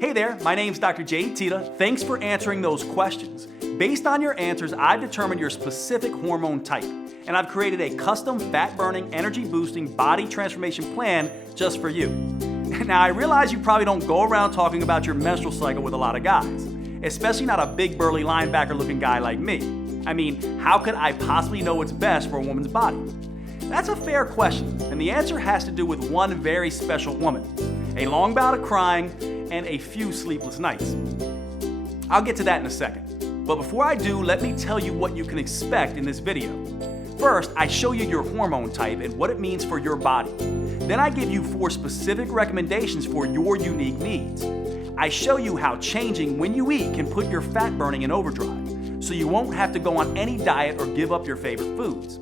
Hey there, my name's Dr. Jay Tita. Thanks for answering those questions. Based on your answers, I've determined your specific hormone type, and I've created a custom fat-burning, energy-boosting body transformation plan just for you. Now, I realize you probably don't go around talking about your menstrual cycle with a lot of guys, especially not a big burly linebacker-looking guy like me. I mean, how could I possibly know what's best for a woman's body? That's a fair question, and the answer has to do with one very special woman, a long bout of crying, and a few sleepless nights. I'll get to that in a second, but before I do, let me tell you what you can expect in this video. First, I show you your hormone type and what it means for your body. Then I give you 4 specific recommendations for your unique needs. I show you how changing when you eat can put your fat burning in overdrive, so you won't have to go on any diet or give up your favorite foods.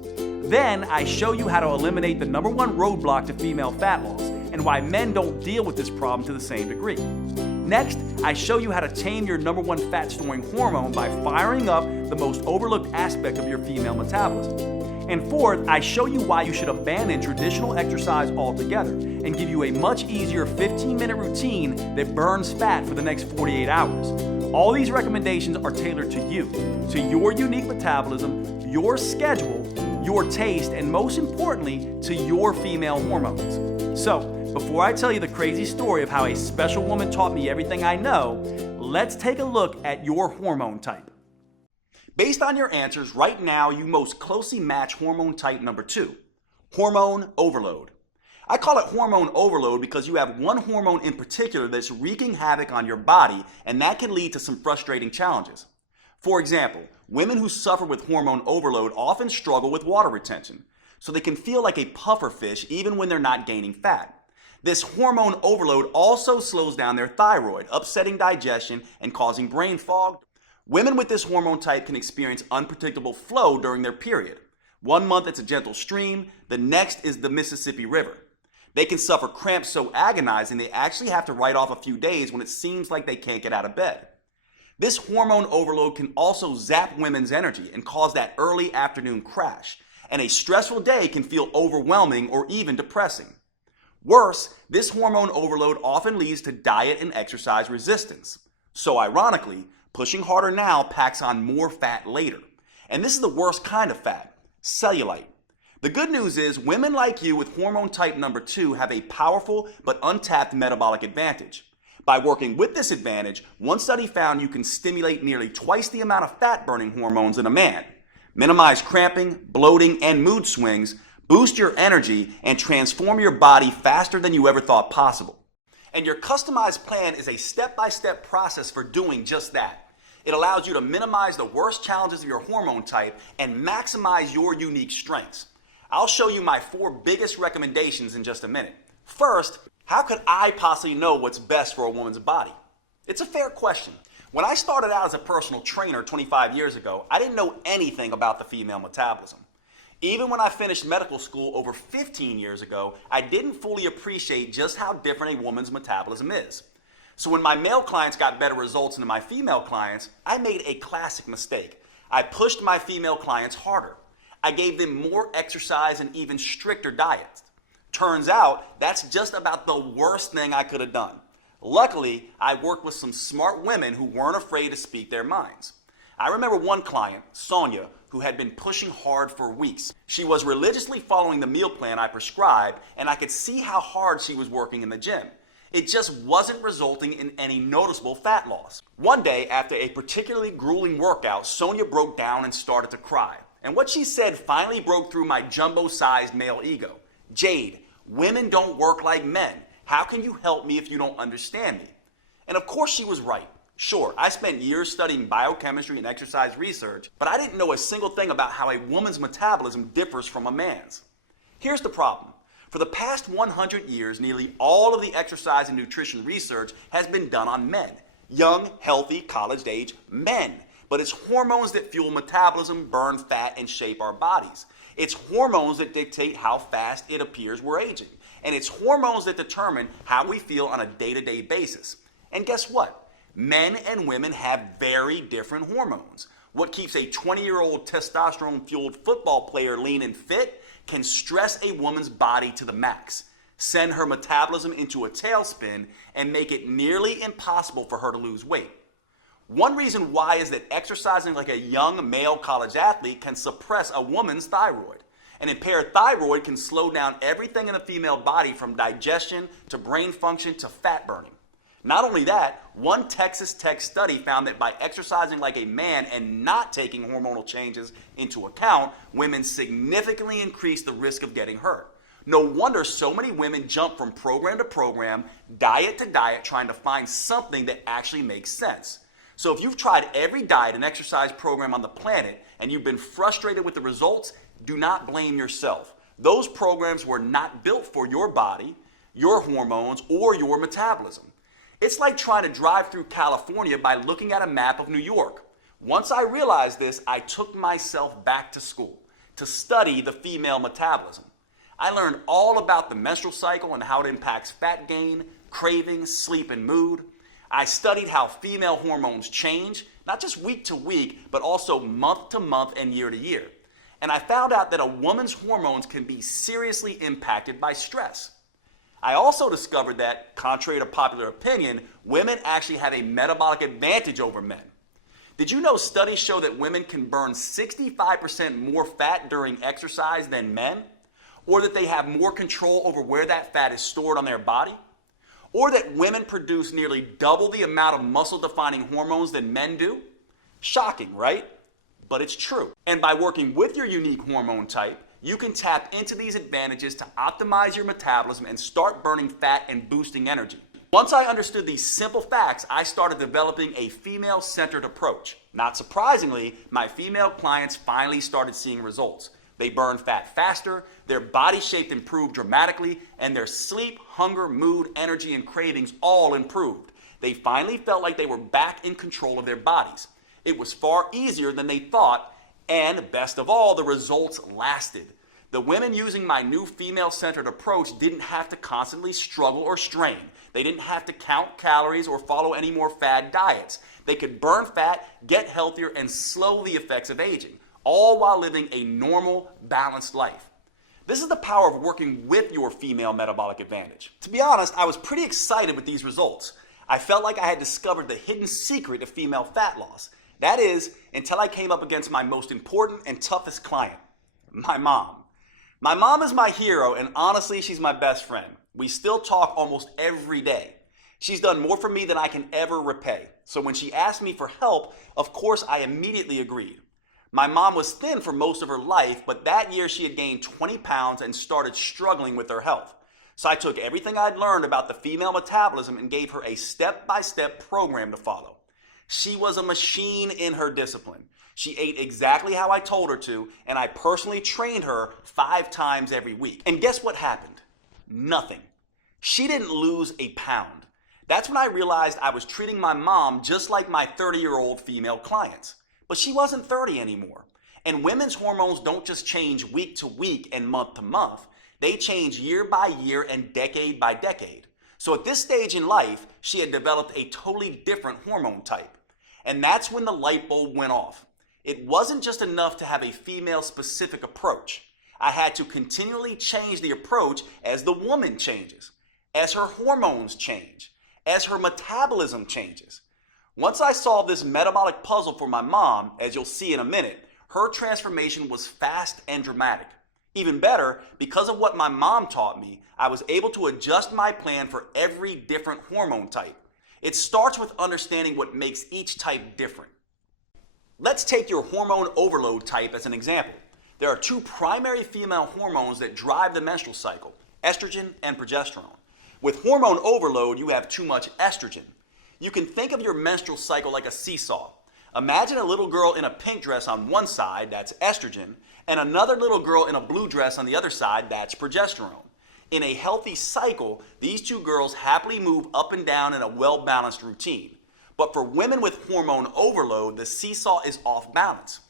Then I show you how to eliminate the #1 roadblock to female fat loss and why men don't deal with this problem to the same degree. Next, I show you how to tame your #1 fat storing hormone by firing up the most overlooked aspect of your female metabolism. And fourth, I show you why you should abandon traditional exercise altogether and give you a much easier 15-minute routine that burns fat for the next 48 hours. All these recommendations are tailored to you, to your unique metabolism, your schedule, your taste, and most importantly, to your female hormones. So, before I tell you the crazy story of how a special woman taught me everything I know, let's take a look at your hormone type. Based on your answers, right now you most closely match hormone type number 2, hormone overload. I call it hormone overload because you have one hormone in particular that's wreaking havoc on your body, and that can lead to some frustrating challenges. For example, women who suffer with hormone overload often struggle with water retention, so they can feel like a puffer fish even when they're not gaining fat. This hormone overload also slows down their thyroid, upsetting digestion and causing brain fog. Women with this hormone type can experience unpredictable flow during their period. One month it's a gentle stream, the next is the Mississippi River. They can suffer cramps so agonizing they actually have to write off a few days when it seems like they can't get out of bed. This hormone overload can also zap women's energy and cause that early afternoon crash, and a stressful day can feel overwhelming or even depressing. Worse, this hormone overload often leads to diet and exercise resistance. So ironically, pushing harder now packs on more fat later. And this is the worst kind of fat, cellulite. The good news is women like you with hormone type number 2 have a powerful but untapped metabolic advantage. By working with this advantage, one study found you can stimulate nearly twice the amount of fat-burning hormones in a man, minimize cramping, bloating, and mood swings, boost your energy, and transform your body faster than you ever thought possible. And your customized plan is a step-by-step process for doing just that. It allows you to minimize the worst challenges of your hormone type and maximize your unique strengths. I'll show you my 4 biggest recommendations in just a minute. First, how could I possibly know what's best for a woman's body? It's a fair question. When I started out as a personal trainer 25 years ago, I didn't know anything about the female metabolism. Even when I finished medical school over 15 years ago, I didn't fully appreciate just how different a woman's metabolism is. So when my male clients got better results than my female clients, I made a classic mistake. I pushed my female clients harder. I gave them more exercise and even stricter diets. Turns out, that's just about the worst thing I could have done. Luckily, I worked with some smart women who weren't afraid to speak their minds. I remember one client, Sonia, who had been pushing hard for weeks. She was religiously following the meal plan I prescribed, and I could see how hard she was working in the gym. It just wasn't resulting in any noticeable fat loss. One day, after a particularly grueling workout, Sonia broke down and started to cry. And what she said finally broke through my jumbo-sized male ego. "Jade, women don't work like men. How can you help me if you don't understand me?" And of course she was right. Sure, I spent years studying biochemistry and exercise research, but I didn't know a single thing about how a woman's metabolism differs from a man's. Here's the problem. For the past 100 years, nearly all of the exercise and nutrition research has been done on men. Young, healthy, college-age men. But it's hormones that fuel metabolism, burn fat, and shape our bodies. It's hormones that dictate how fast it appears we're aging. And it's hormones that determine how we feel on a day-to-day basis. And guess what? Men and women have very different hormones. What keeps a 20-year-old testosterone-fueled football player lean and fit can stress a woman's body to the max. send her metabolism into a tailspin, and make it nearly impossible for her to lose weight. One reason why is that exercising like a young male college athlete can suppress a woman's thyroid. An impaired thyroid can slow down everything in the female body from digestion to brain function to fat burning. Not only that, one Texas Tech study found that by exercising like a man and not taking hormonal changes into account, women significantly increase the risk of getting hurt. No wonder so many women jump from program to program, diet to diet, trying to find something that actually makes sense. So if you've tried every diet and exercise program on the planet and you've been frustrated with the results, do not blame yourself. Those programs were not built for your body, your hormones, or your metabolism. It's like trying to drive through California by looking at a map of New York. Once I realized this, I took myself back to school to study the female metabolism. I learned all about the menstrual cycle and how it impacts fat gain, cravings, sleep, and mood. I studied how female hormones change, not just week to week, but also month to month and year to year. And I found out that a woman's hormones can be seriously impacted by stress. I also discovered that, contrary to popular opinion, women actually have a metabolic advantage over men. Did you know studies show that women can burn 65% more fat during exercise than men? Or that they have more control over where that fat is stored on their body? Or that women produce nearly double the amount of muscle-defining hormones than men do? Shocking, right? But it's true. And by working with your unique hormone type, you can tap into these advantages to optimize your metabolism and start burning fat and boosting energy. Once I understood these simple facts, I started developing a female-centered approach. Not surprisingly, my female clients finally started seeing results. They burned fat faster, their body shape improved dramatically, and their sleep, hunger, mood, energy, and cravings all improved. They finally felt like they were back in control of their bodies. It was far easier than they thought, and best of all, the results lasted. The women using my new female-centered approach didn't have to constantly struggle or strain. They didn't have to count calories or follow any more fad diets. They could burn fat, get healthier, and slow the effects of aging, all while living a normal, balanced life. This is the power of working with your female metabolic advantage. To be honest, I was pretty excited with these results. I felt like I had discovered the hidden secret of female fat loss. That is, until I came up against my most important and toughest client, my mom. My mom is my hero, and honestly, she's my best friend. We still talk almost every day. She's done more for me than I can ever repay. So when she asked me for help, of course, I immediately agreed. My mom was thin for most of her life, but that year she had gained 20 pounds and started struggling with her health. So I took everything I'd learned about the female metabolism and gave her a step-by-step program to follow. She was a machine in her discipline. She ate exactly how I told her to, and I personally trained her 5 times every week. And guess what happened? Nothing. She didn't lose a pound. That's when I realized I was treating my mom just like my 30-year-old female clients. But she wasn't 30 anymore. And women's hormones don't just change week to week and month to month. They change year by year and decade by decade. So at this stage in life, she had developed a totally different hormone type. And that's when the light bulb went off. It wasn't just enough to have a female-specific approach. I had to continually change the approach as the woman changes, as her hormones change, as her metabolism changes. Once I solved this metabolic puzzle for my mom, as you'll see in a minute, her transformation was fast and dramatic. Even better, because of what my mom taught me, I was able to adjust my plan for every different hormone type. It starts with understanding what makes each type different. Let's take your hormone overload type as an example. There are 2 primary female hormones that drive the menstrual cycle, estrogen and progesterone. With hormone overload, you have too much estrogen. You can think of your menstrual cycle like a seesaw. Imagine a little girl in a pink dress on one side, that's estrogen, and another little girl in a blue dress on the other side, that's progesterone. In a healthy cycle, these 2 girls happily move up and down in a well-balanced routine. But for women with hormone overload, the seesaw is off balance.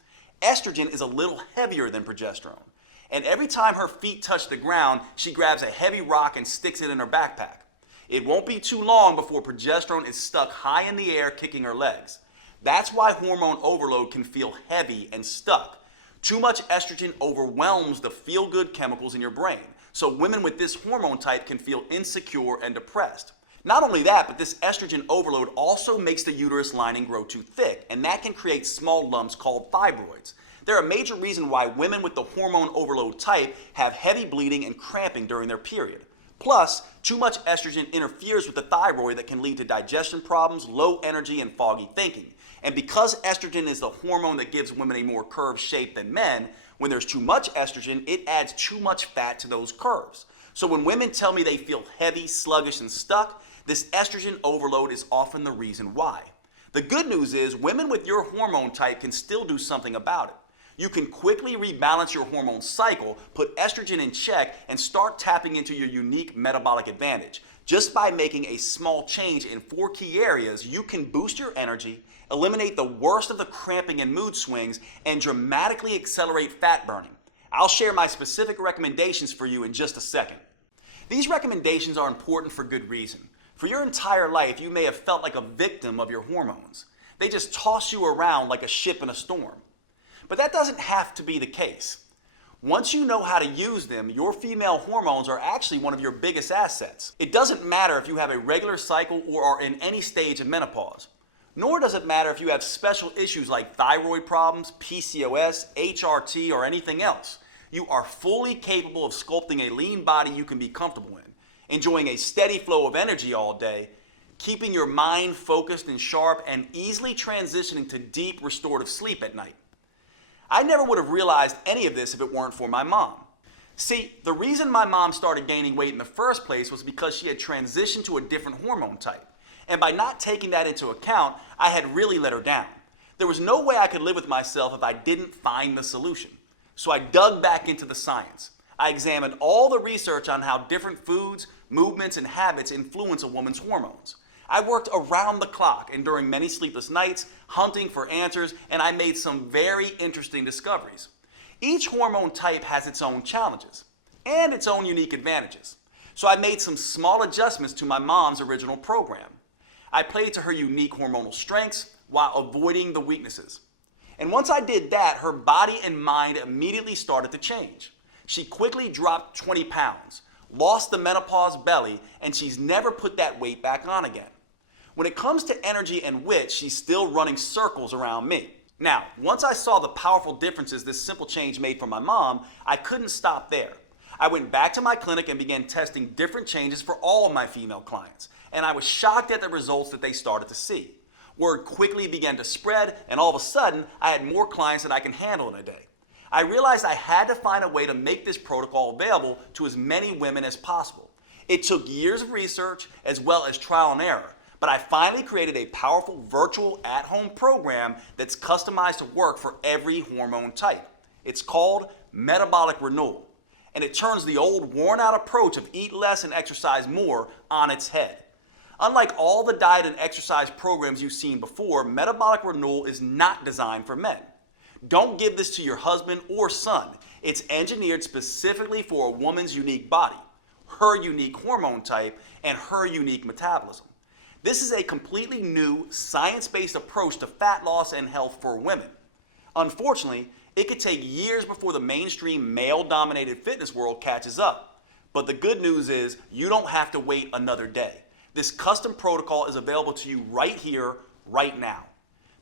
Estrogen is a little heavier than progesterone. And every time her feet touch the ground, she grabs a heavy rock and sticks it in her backpack. It won't be too long before progesterone is stuck high in the air kicking her legs. That's why hormone overload can feel heavy and stuck. Too much estrogen overwhelms the feel-good chemicals in your brain. So women with this hormone type can feel insecure and depressed. Not only that, but this estrogen overload also makes the uterus lining grow too thick, and that can create small lumps called fibroids. They're a major reason why women with the hormone overload type have heavy bleeding and cramping during their period. Plus, too much estrogen interferes with the thyroid that can lead to digestion problems, low energy, and foggy thinking. And because estrogen is the hormone that gives women a more curved shape than men, when there's too much estrogen, it adds too much fat to those curves. So when women tell me they feel heavy, sluggish, and stuck, this estrogen overload is often the reason why. The good news is women with your hormone type can still do something about it. You can quickly rebalance your hormone cycle, put estrogen in check, and start tapping into your unique metabolic advantage. Just by making a small change in 4 key areas, you can boost your energy, eliminate the worst of the cramping and mood swings, and dramatically accelerate fat burning. I'll share my specific recommendations for you in just a second. These recommendations are important for good reason. For your entire life, you may have felt like a victim of your hormones. They just toss you around like a ship in a storm. But that doesn't have to be the case. Once you know how to use them, your female hormones are actually one of your biggest assets. It doesn't matter if you have a regular cycle or are in any stage of menopause. Nor does it matter if you have special issues like thyroid problems, PCOS, HRT, or anything else. You are fully capable of sculpting a lean body you can be comfortable in, enjoying a steady flow of energy all day, keeping your mind focused and sharp, and easily transitioning to deep restorative sleep at night. I never would have realized any of this if it weren't for my mom. See, the reason my mom started gaining weight in the first place was because she had transitioned to a different hormone type. And by not taking that into account, I had really let her down. There was no way I could live with myself if I didn't find the solution. So I dug back into the science. I examined all the research on how different foods, movements, and habits influence a woman's hormones. I worked around the clock and during many sleepless nights, hunting for answers, and I made some very interesting discoveries. Each hormone type has its own challenges and its own unique advantages. So I made some small adjustments to my mom's original program. I played to her unique hormonal strengths while avoiding the weaknesses. And once I did that, her body and mind immediately started to change. She quickly dropped 20 pounds, lost the menopause belly, and she's never put that weight back on again. When it comes to energy and wit, she's still running circles around me. Now, once I saw the powerful differences this simple change made for my mom, I couldn't stop there. I went back to my clinic and began testing different changes for all of my female clients, and I was shocked at the results that they started to see. Word quickly began to spread, and all of a sudden, I had more clients than I can handle in a day. I realized I had to find a way to make this protocol available to as many women as possible. It took years of research as well as trial and error, but I finally created a powerful virtual at-home program that's customized to work for every hormone type. It's called Metabolic Renewal, and it turns the old worn-out approach of eat less and exercise more on its head. Unlike all the diet and exercise programs you've seen before, Metabolic Renewal is not designed for men. Don't give this to your husband or son. It's engineered specifically for a woman's unique body, her unique hormone type, and her unique metabolism. This is a completely new, science-based approach to fat loss and health for women. Unfortunately, it could take years before the mainstream male-dominated fitness world catches up. But the good news is you don't have to wait another day. This custom protocol is available to you right here, right now.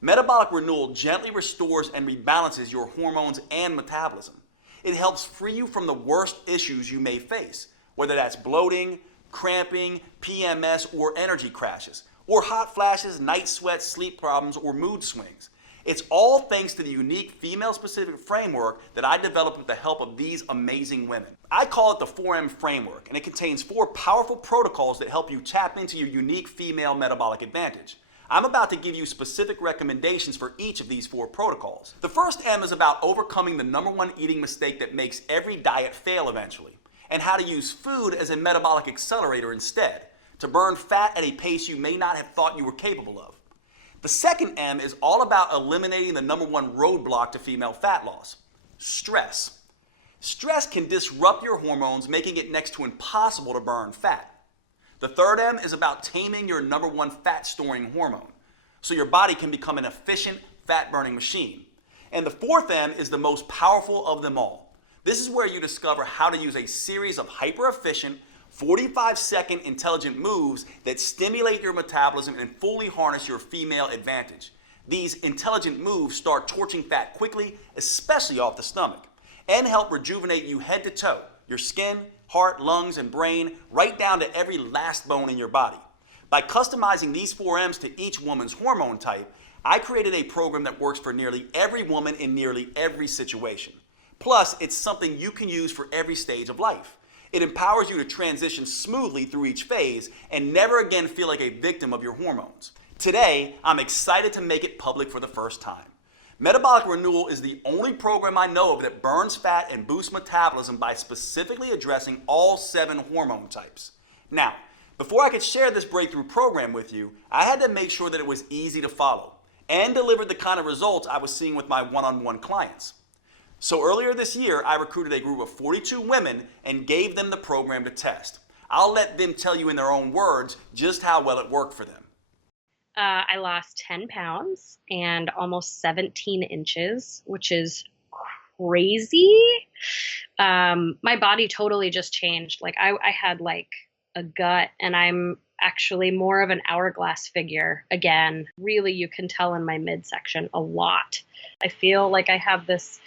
Metabolic Renewal gently restores and rebalances your hormones and metabolism. It helps free you from the worst issues you may face, whether that's bloating, cramping, PMS, or energy crashes, or hot flashes, night sweats, sleep problems, or mood swings. It's all thanks to the unique female-specific framework that I developed with the help of these amazing women. I call it the 4M framework, and it contains 4 powerful protocols that help you tap into your unique female metabolic advantage. I'm about to give you specific recommendations for each of these 4 protocols. The first M is about overcoming the #1 eating mistake that makes every diet fail eventually, and how to use food as a metabolic accelerator instead, to burn fat at a pace you may not have thought you were capable of. The second M is all about eliminating the #1 roadblock to female fat loss: stress. Stress can disrupt your hormones, making it next to impossible to burn fat. The third M is about taming your #1 fat-storing hormone, so your body can become an efficient fat-burning machine. And the fourth M is the most powerful of them all: This is where you discover how to use a series of hyper-efficient, 45-second intelligent moves that stimulate your metabolism and fully harness your female advantage. These intelligent moves start torching fat quickly, especially off the stomach, and help rejuvenate you head to toe, your skin, heart, lungs, and brain, right down to every last bone in your body. By customizing these 4Ms to each woman's hormone type, I created a program that works for nearly every woman in nearly every situation. Plus, it's something you can use for every stage of life. It empowers you to transition smoothly through each phase and never again feel like a victim of your hormones. Today, I'm excited to make it public for the first time. Metabolic Renewal is the only program I know of that burns fat and boosts metabolism by specifically addressing all 7 hormone types. Now, before I could share this breakthrough program with you, I had to make sure that it was easy to follow and delivered the kind of results I was seeing with my one-on-one clients. So earlier this year, I recruited a group of 42 women and gave them the program to test. I'll let them tell you in their own words just how well it worked for them. I lost 10 pounds and almost 17 inches, which is crazy. My body totally just changed. Like I had like a gut, and I'm actually more of an hourglass figure again. Really, you can tell in my midsection a lot. I feel like I have this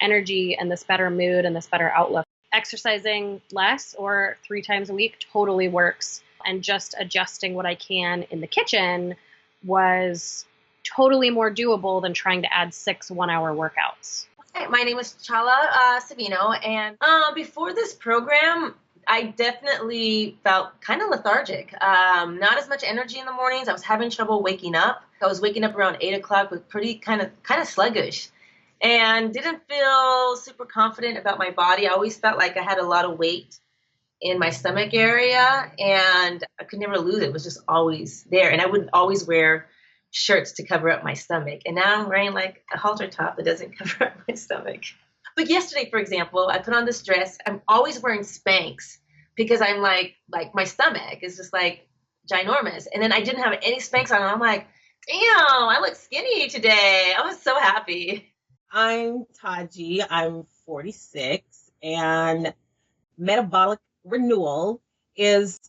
energy and this better mood and this better outlook. Exercising less or 3 times a week totally works. And just adjusting what I can in the kitchen was totally more doable than trying to add 6 one-hour workouts. Hi, my name is Chala Savino, and before this program, I definitely felt kind of lethargic. Not as much energy in the mornings. I was having trouble waking up. I was waking up around 8 o'clock with pretty kind of sluggish, and didn't feel super confident about my body. I always felt like I had a lot of weight in my stomach area, and I could never lose it. It was just always there, and I would always wear shirts to cover up my stomach. And now I'm wearing like a halter top that doesn't cover up my stomach. But yesterday, for example, I put on this dress. I'm always wearing Spanx because I'm like my stomach is just like ginormous. And then I didn't have any Spanx on, and I'm like, damn, I look skinny today. I was so happy. I'm Taji. I'm 46, and Metabolic Renewal is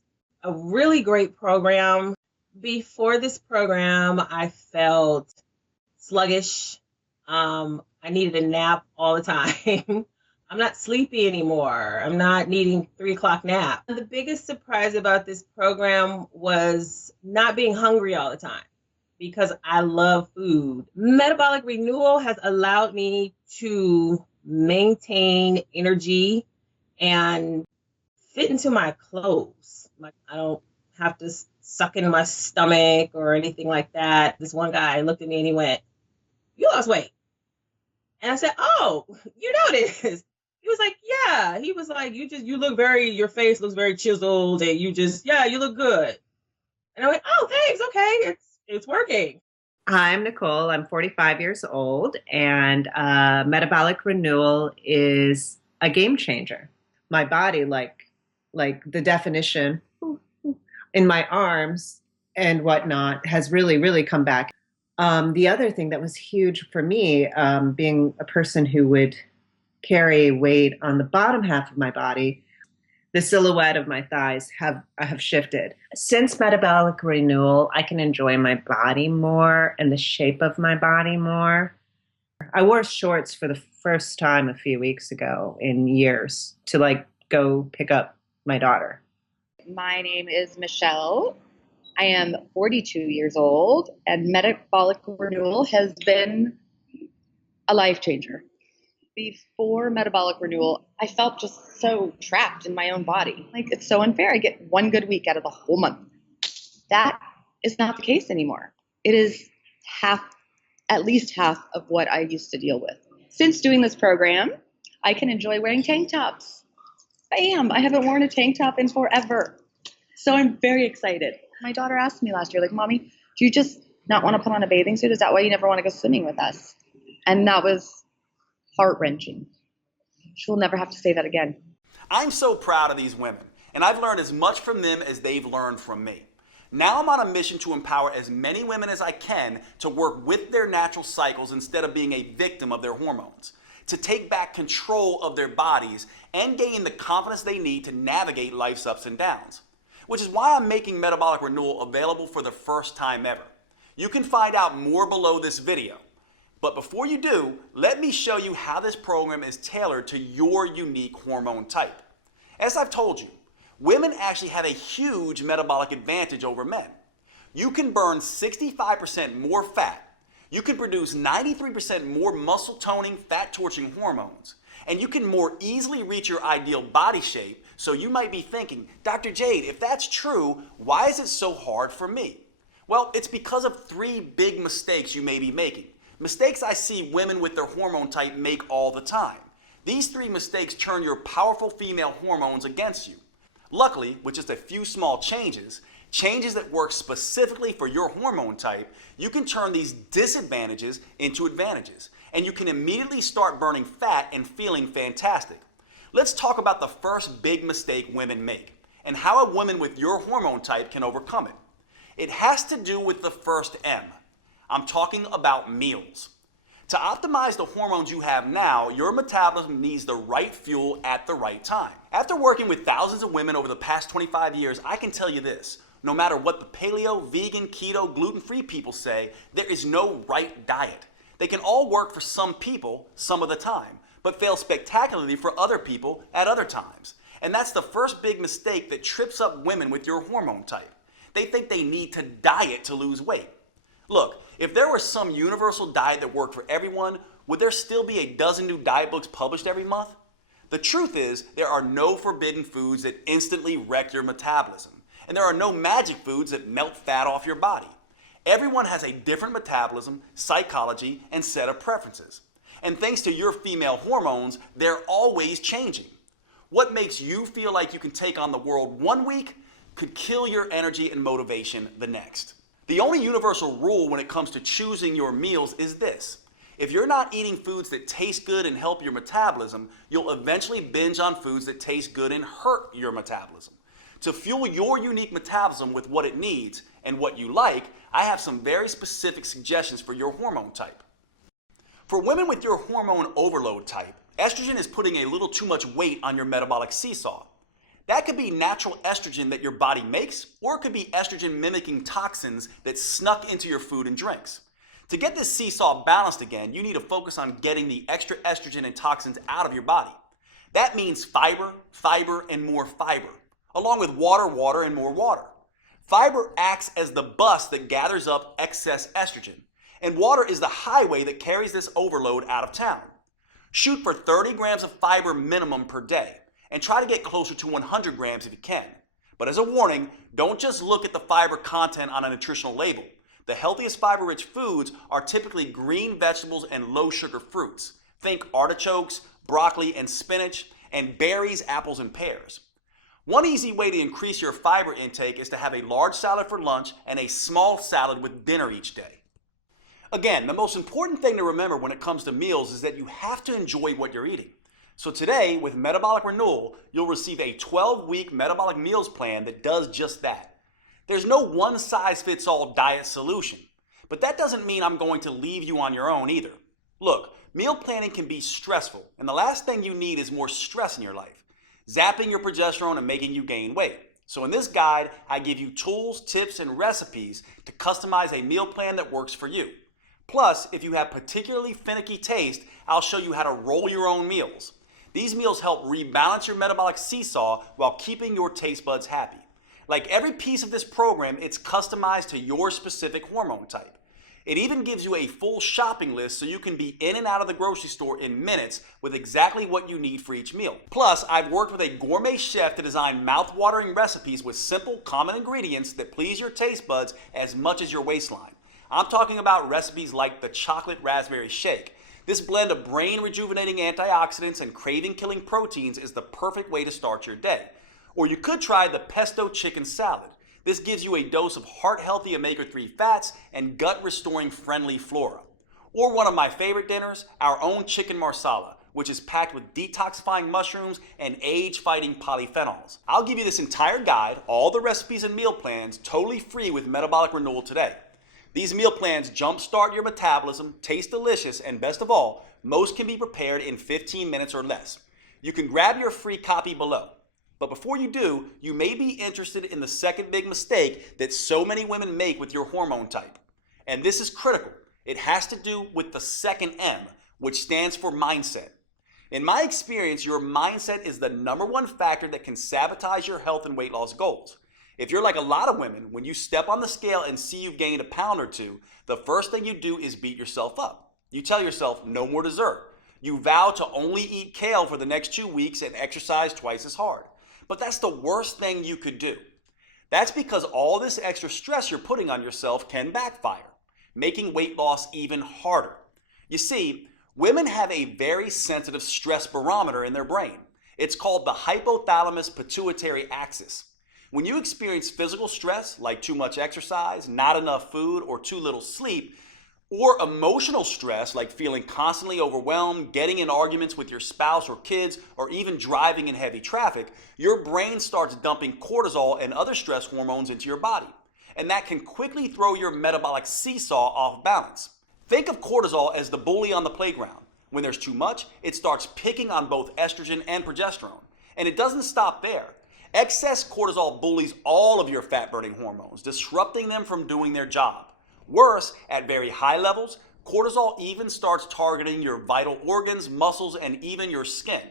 a really great program. Before this program, I felt sluggish. I needed a nap all the time. I'm not sleepy anymore. I'm not needing 3 o'clock nap. The biggest surprise about this program was not being hungry all the time, because I love food. Metabolic Renewal has allowed me to maintain energy and fit into my clothes. Like I don't have to suck into my stomach or anything like that. This one guy looked at me and he went, "You lost weight." And I said, "Oh, you noticed?" He was like, "Yeah." He was like, you look your face looks very chiseled, and you look good." And I went, "Oh, thanks. Okay. It's working." I'm Nicole. I'm 45 years old, and Metabolic Renewal is a game changer. My body, like the definition in my arms and whatnot, has really, really come back. The other thing that was huge for me, being a person who would carry weight on the bottom half of my body, the silhouette of my thighs have shifted. Since Metabolic Renewal, I can enjoy my body more and the shape of my body more. I wore shorts for the first time a few weeks ago in years to go pick up my daughter. My name is Michelle. I am 42 years old, and Metabolic Renewal has been a life changer. Before Metabolic Renewal, I felt just so trapped in my own body. Like, it's so unfair. I get 1 good week out of the whole month. That is not the case anymore. It is at least half of what I used to deal with. Since doing this program, I can enjoy wearing tank tops. Bam! I haven't worn a tank top in forever. So I'm very excited. My daughter asked me last year, like, "Mommy, do you just not want to put on a bathing suit? Is that why you never want to go swimming with us?" And that was heart-wrenching. She'll never have to say that again. I'm so proud of these women, and I've learned as much from them as they've learned from me. Now I'm on a mission to empower as many women as I can to work with their natural cycles instead of being a victim of their hormones. to take back control of their bodies and gain the confidence they need to navigate life's ups and downs. Which is why I'm making Metabolic Renewal available for the first time ever. You can find out more below this video. But before you do, let me show you how this program is tailored to your unique hormone type. As I've told you, women actually have a huge metabolic advantage over men. You can burn 65% more fat. You can produce 93% more muscle toning, fat torching hormones. And you can more easily reach your ideal body shape. So you might be thinking, Dr. Jade, if that's true, why is it so hard for me? Well, it's because of 3 big mistakes you may be making. Mistakes I see women with their hormone type make all the time. These 3 mistakes turn your powerful female hormones against you. Luckily, with just a few small changes that work specifically for your hormone type, you can turn these disadvantages into advantages. And you can immediately start burning fat and feeling fantastic. Let's talk about the first big mistake women make and how a woman with your hormone type can overcome it. It has to do with the first M. I'm talking about meals. To optimize the hormones you have now, your metabolism needs the right fuel at the right time. After working with thousands of women over the past 25 years, I can tell you this. No matter what the paleo, vegan, keto, gluten-free people say, there is no right diet. They can all work for some people some of the time, but fail spectacularly for other people at other times. And that's the first big mistake that trips up women with your hormone type. They think they need to diet to lose weight. Look, if there was some universal diet that worked for everyone, would there still be a dozen new diet books published every month? The truth is, there are no forbidden foods that instantly wreck your metabolism. And there are no magic foods that melt fat off your body. Everyone has a different metabolism, psychology, and set of preferences. And thanks to your female hormones, they're always changing. What makes you feel like you can take on the world one week could kill your energy and motivation the next. The only universal rule when it comes to choosing your meals is this. If you're not eating foods that taste good and help your metabolism, you'll eventually binge on foods that taste good and hurt your metabolism. To fuel your unique metabolism with what it needs and what you like, I have some very specific suggestions for your hormone type. For women with your hormone overload type, estrogen is putting a little too much weight on your metabolic seesaw. That could be natural estrogen that your body makes, or it could be estrogen mimicking toxins that snuck into your food and drinks. To get this seesaw balanced again, you need to focus on getting the extra estrogen and toxins out of your body. That means fiber, and more fiber, along with water, and more water. Fiber acts as the bus that gathers up excess estrogen, and water is the highway that carries this overload out of town. Shoot for 30 grams of fiber minimum per day, and try to get closer to 100 grams if you can. But as a warning, don't just look at the fiber content on a nutritional label. The healthiest fiber-rich foods are typically green vegetables and low-sugar fruits. Think artichokes, broccoli, and spinach, and berries, apples, and pears. One easy way to increase your fiber intake is to have a large salad for lunch and a small salad with dinner each day. Again, the most important thing to remember when it comes to meals is that you have to enjoy what you're eating. So today, with Metabolic Renewal, you'll receive a 12-week metabolic meals plan that does just that. There's no one-size-fits-all diet solution, but that doesn't mean I'm going to leave you on your own either. Look, meal planning can be stressful, and the last thing you need is more stress in your life, zapping your progesterone and making you gain weight. So in this guide, I give you tools, tips, and recipes to customize a meal plan that works for you. Plus, if you have particularly finicky taste, I'll show you how to roll your own meals. These meals help rebalance your metabolic seesaw while keeping your taste buds happy. Like every piece of this program, it's customized to your specific hormone type. It even gives you a full shopping list so you can be in and out of the grocery store in minutes with exactly what you need for each meal. Plus, I've worked with a gourmet chef to design mouth-watering recipes with simple, common ingredients that please your taste buds as much as your waistline. I'm talking about recipes like the chocolate raspberry shake. This blend of brain-rejuvenating antioxidants and craving-killing proteins is the perfect way to start your day. Or you could try the pesto chicken salad. This gives you a dose of heart-healthy omega-3 fats and gut-restoring friendly flora. Or one of my favorite dinners, our own chicken marsala, which is packed with detoxifying mushrooms and age-fighting polyphenols. I'll give you this entire guide, all the recipes and meal plans, totally free with Metabolic Renewal today. These meal plans jumpstart your metabolism, taste delicious, and best of all, most can be prepared in 15 minutes or less. You can grab your free copy below. But before you do, you may be interested in the second big mistake that so many women make with your hormone type. And this is critical. It has to do with the second M, which stands for mindset. In my experience, your mindset is the number one factor that can sabotage your health and weight loss goals. If you're like a lot of women, when you step on the scale and see you've gained a pound or two, the first thing you do is beat yourself up. You tell yourself, no more dessert. You vow to only eat kale for the next 2 weeks and exercise twice as hard. But that's the worst thing you could do. That's because all this extra stress you're putting on yourself can backfire, making weight loss even harder. You see, women have a very sensitive stress barometer in their brain. It's called the hypothalamus pituitary axis. When you experience physical stress, like too much exercise, not enough food, or too little sleep, or emotional stress, like feeling constantly overwhelmed, getting in arguments with your spouse or kids, or even driving in heavy traffic, your brain starts dumping cortisol and other stress hormones into your body. And that can quickly throw your metabolic seesaw off balance. Think of cortisol as the bully on the playground. When there's too much, it starts picking on both estrogen and progesterone. And it doesn't stop there. Excess cortisol bullies all of your fat-burning hormones, disrupting them from doing their job. Worse, at very high levels, cortisol even starts targeting your vital organs, muscles, and even your skin.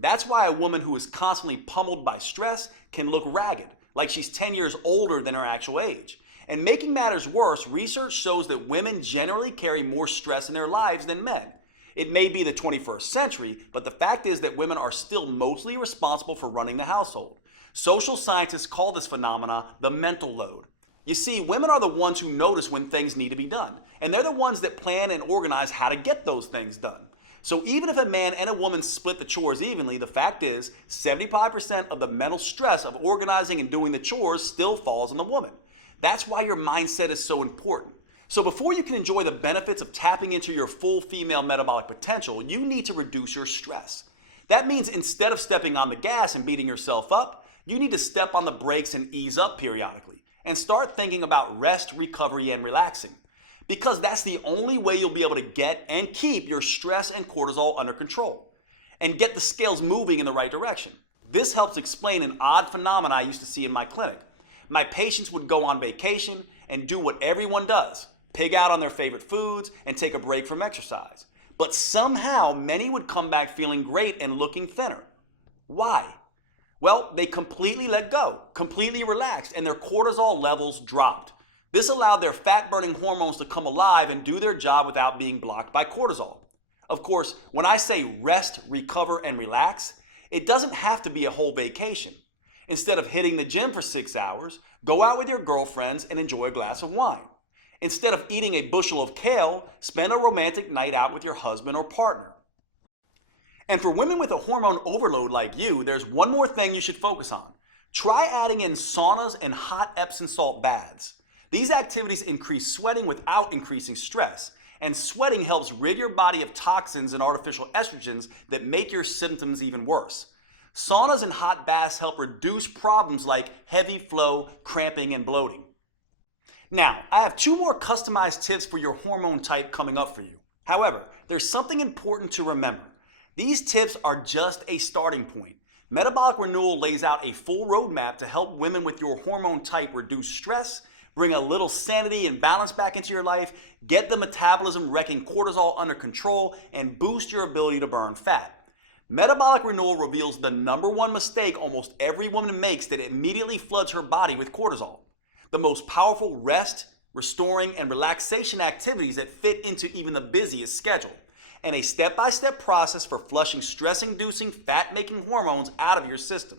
That's why a woman who is constantly pummeled by stress can look ragged, like she's 10 years older than her actual age. And making matters worse, research shows that women generally carry more stress in their lives than men. It may be the 21st century, but the fact is that women are still mostly responsible for running the household. Social scientists call this phenomena the mental load. You see, women are the ones who notice when things need to be done, and they're the ones that plan and organize how to get those things done. So even if a man and a woman split the chores evenly, the fact is 75% of the mental stress of organizing and doing the chores still falls on the woman. That's why your mindset is so important. So before you can enjoy the benefits of tapping into your full female metabolic potential, you need to reduce your stress. That means instead of stepping on the gas and beating yourself up, you need to step on the brakes and ease up periodically and start thinking about rest, recovery, and relaxing. Because that's the only way you'll be able to get and keep your stress and cortisol under control and get the scales moving in the right direction. This helps explain an odd phenomenon I used to see in my clinic. My patients would go on vacation and do what everyone does, pig out on their favorite foods and take a break from exercise. But somehow many would come back feeling great and looking thinner. Why? Well, they completely let go, completely relaxed, and their cortisol levels dropped. This allowed their fat-burning hormones to come alive and do their job without being blocked by cortisol. Of course, when I say rest, recover, and relax, it doesn't have to be a whole vacation. Instead of hitting the gym for 6 hours, go out with your girlfriends and enjoy a glass of wine. Instead of eating a bushel of kale, spend a romantic night out with your husband or partner. And for women with a hormone overload like you, there's one more thing you should focus on. Try adding in saunas and hot Epsom salt baths. These activities increase sweating without increasing stress, and sweating helps rid your body of toxins and artificial estrogens that make your symptoms even worse. Saunas and hot baths help reduce problems like heavy flow, cramping, and bloating. Now, I have 2 more customized tips for your hormone type coming up for you. However, there's something important to remember. These tips are just a starting point. Metabolic Renewal lays out a full roadmap to help women with your hormone type reduce stress, bring a little sanity and balance back into your life, get the metabolism wrecking cortisol under control, and boost your ability to burn fat. Metabolic Renewal reveals the number one mistake almost every woman makes that immediately floods her body with cortisol. The most powerful rest, restoring, and relaxation activities that fit into even the busiest schedule, and a step-by-step process for flushing stress-inducing, fat-making hormones out of your system.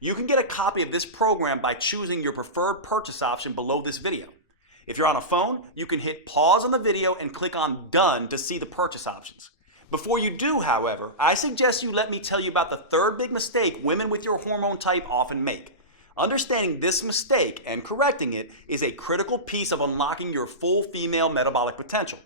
You can get a copy of this program by choosing your preferred purchase option below this video. If you're on a phone, you can hit pause on the video and click on Done to see the purchase options. Before you do, however, I suggest you let me tell you about the third big mistake women with your hormone type often make. Understanding this mistake and correcting it is a critical piece of unlocking your full female metabolic potential.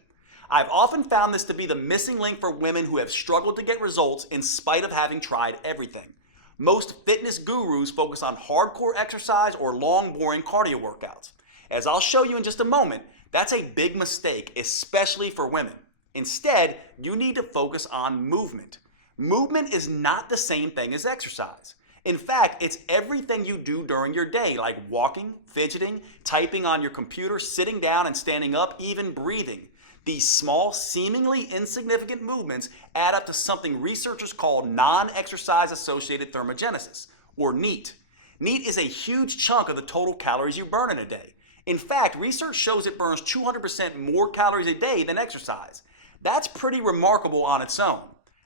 I've often found this to be the missing link for women who have struggled to get results in spite of having tried everything. Most fitness gurus focus on hardcore exercise or long, boring cardio workouts. As I'll show you in just a moment, That's a big mistake, especially for women. Instead, you need to focus on movement. Movement is not the same thing as exercise. In fact, it's everything you do during your day, like walking, fidgeting, typing on your computer, sitting down and standing up, even breathing. These small, seemingly insignificant movements add up to something researchers call non-exercise associated thermogenesis, or NEAT. NEAT is a huge chunk of the total calories you burn in a day. In fact, research shows it burns 200% more calories a day than exercise. That's pretty remarkable on its own.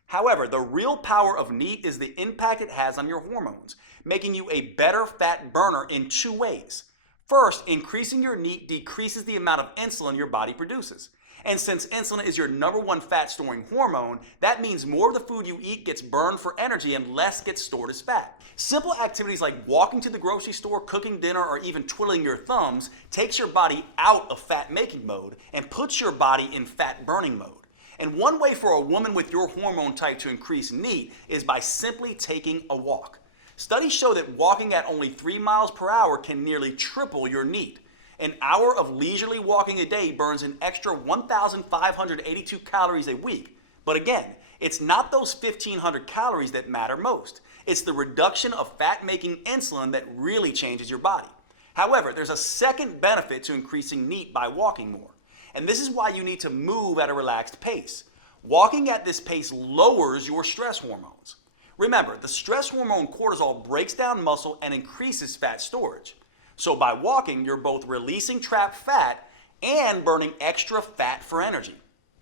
However, the real power of NEAT is the impact it has on your hormones, making you a better fat burner in two ways. First, increasing your NEAT decreases the amount of insulin your body produces. And since insulin is your #1 fat-storing hormone, that means more of the food you eat gets burned for energy and less gets stored as fat. Simple activities like walking to the grocery store, cooking dinner, or even twiddling your thumbs takes your body out of fat-making mode and puts your body in fat-burning mode. And one way for a woman with your hormone type to increase NEAT is by simply taking a walk. Studies show that walking at only 3 miles per hour can nearly triple your NEAT. An hour of leisurely walking a day burns an extra 1,582 calories a week. But again, it's not those 1,500 calories that matter most. It's the reduction of fat-making insulin that really changes your body. However, there's a second benefit to increasing NEAT by walking more. And this is why you need to move at a relaxed pace. Walking at this pace lowers your stress hormones. Remember, the stress hormone cortisol breaks down muscle and increases fat storage. So by walking, you're both releasing trapped fat and burning extra fat for energy.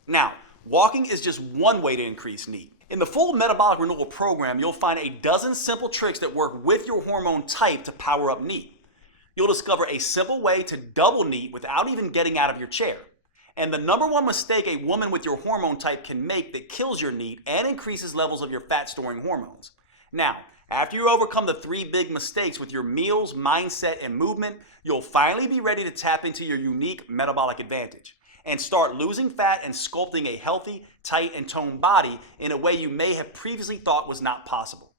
Now, walking is just one way to increase NEAT. In the full Metabolic Renewal program, you'll find a dozen simple tricks that work with your hormone type to power up NEAT. You'll discover a simple way to double NEAT without even getting out of your chair. And the #1 mistake a woman with your hormone type can make that kills your NEAT and increases levels of your fat-storing hormones. Now, after you overcome the 3 big mistakes with your meals, mindset, and movement, you'll finally be ready to tap into your unique metabolic advantage and start losing fat and sculpting a healthy, tight, and toned body in a way you may have previously thought was not possible.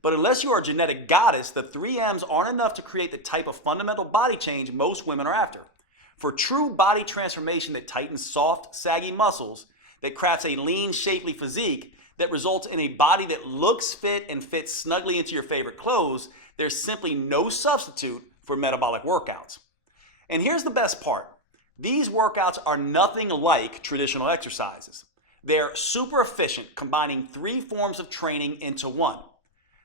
But unless you are a genetic goddess, the 3 M's aren't enough to create the type of fundamental body change most women are after. For true body transformation that tightens soft, saggy muscles, that crafts a lean, shapely physique, that results in a body that looks fit and fits snugly into your favorite clothes, there's simply no substitute for metabolic workouts. And here's the best part. These workouts are nothing like traditional exercises. They're super efficient, combining 3 forms of training into one.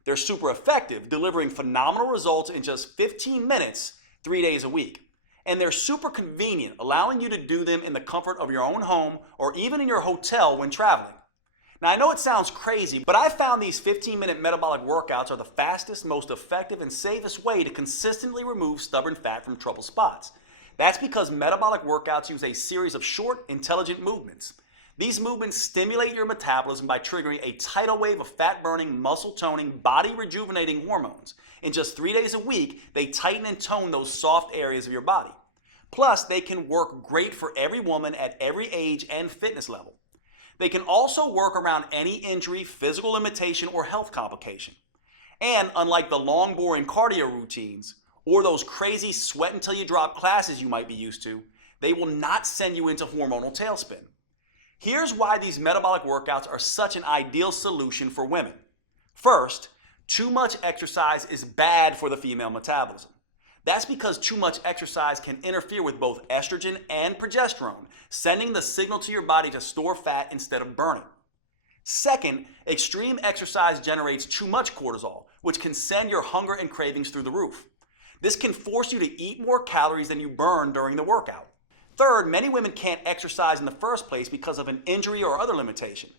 They're super effective, delivering phenomenal results in just 15 minutes, 3 days a week. And they're super convenient, allowing you to do them in the comfort of your own home or even in your hotel when traveling. Now, I know it sounds crazy, but I found these 15-minute metabolic workouts are the fastest, most effective, and safest way to consistently remove stubborn fat from trouble spots. That's because metabolic workouts use a series of short, intelligent movements. These movements stimulate your metabolism by triggering a tidal wave of fat-burning, muscle-toning, body-rejuvenating hormones. In just 3 days a week, they tighten and tone those soft areas of your body. Plus, they can work great for every woman at every age and fitness level. They can also work around any injury, physical limitation, or health complication. And unlike the long, boring cardio routines, or those crazy sweat until you drop classes you might be used to, they will not send you into hormonal tailspin. Here's why these metabolic workouts are such an ideal solution for women. First, too much exercise is bad for the female metabolism. That's because too much exercise can interfere with both estrogen and progesterone, sending the signal to your body to store fat instead of burning. Second, extreme exercise generates too much cortisol, which can send your hunger and cravings through the roof. This can force you to eat more calories than you burn during the workout. Third, many women can't exercise in the first place because of an injury or other limitation.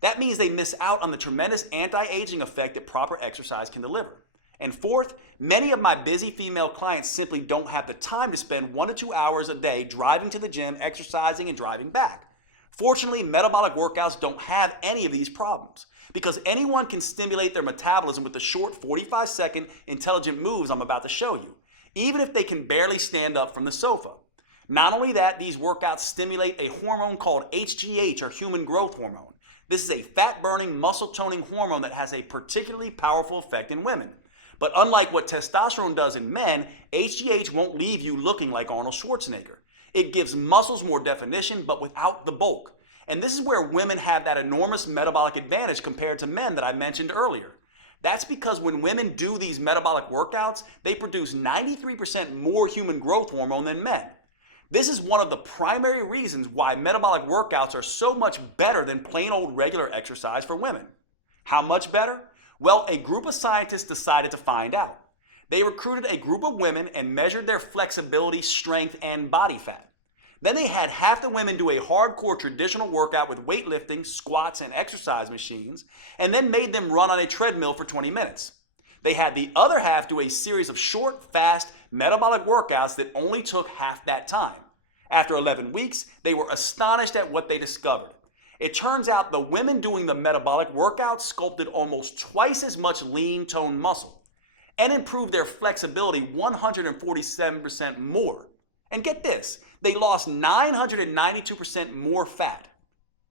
That means they miss out on the tremendous anti-aging effect that proper exercise can deliver. And fourth, many of my busy female clients simply don't have the time to spend 1 to 2 hours a day driving to the gym, exercising, and driving back. Fortunately, metabolic workouts don't have any of these problems because anyone can stimulate their metabolism with the short 45-second intelligent moves I'm about to show you, even if they can barely stand up from the sofa. Not only that, these workouts stimulate a hormone called HGH, or human growth hormone. This is a fat-burning, muscle-toning hormone that has a particularly powerful effect in women. But unlike what testosterone does in men, HGH won't leave you looking like Arnold Schwarzenegger. It gives muscles more definition, but without the bulk. And this is where women have that enormous metabolic advantage compared to men that I mentioned earlier. That's because when women do these metabolic workouts, they produce 93% more human growth hormone than men. This is one of the primary reasons why metabolic workouts are so much better than plain old regular exercise for women. How much better? Well, a group of scientists decided to find out. They recruited a group of women and measured their flexibility, strength, and body fat. Then they had half the women do a hardcore traditional workout with weightlifting, squats, and exercise machines, and then made them run on a treadmill for 20 minutes. They had the other half do a series of short, fast, metabolic workouts that only took half that time. After 11 weeks, they were astonished at what they discovered. It turns out the women doing the metabolic workouts sculpted almost twice as much lean toned muscle and improved their flexibility 147% more. And get this, they lost 992% more fat.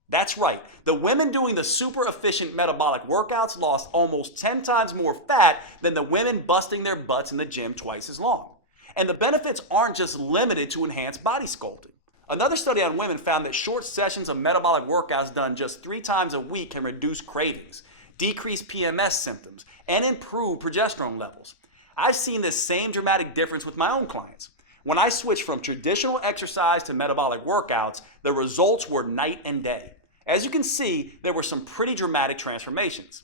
That's right, the women doing the super efficient metabolic workouts lost almost 10 times more fat than the women busting their butts in the gym twice as long. And the benefits aren't just limited to enhanced body sculpting. Another study on women found that short sessions of metabolic workouts done just 3 times a week can reduce cravings, decrease PMS symptoms, and improve progesterone levels. I've seen this same dramatic difference with my own clients. When I switched from traditional exercise to metabolic workouts, the results were night and day. As you can see, there were some pretty dramatic transformations.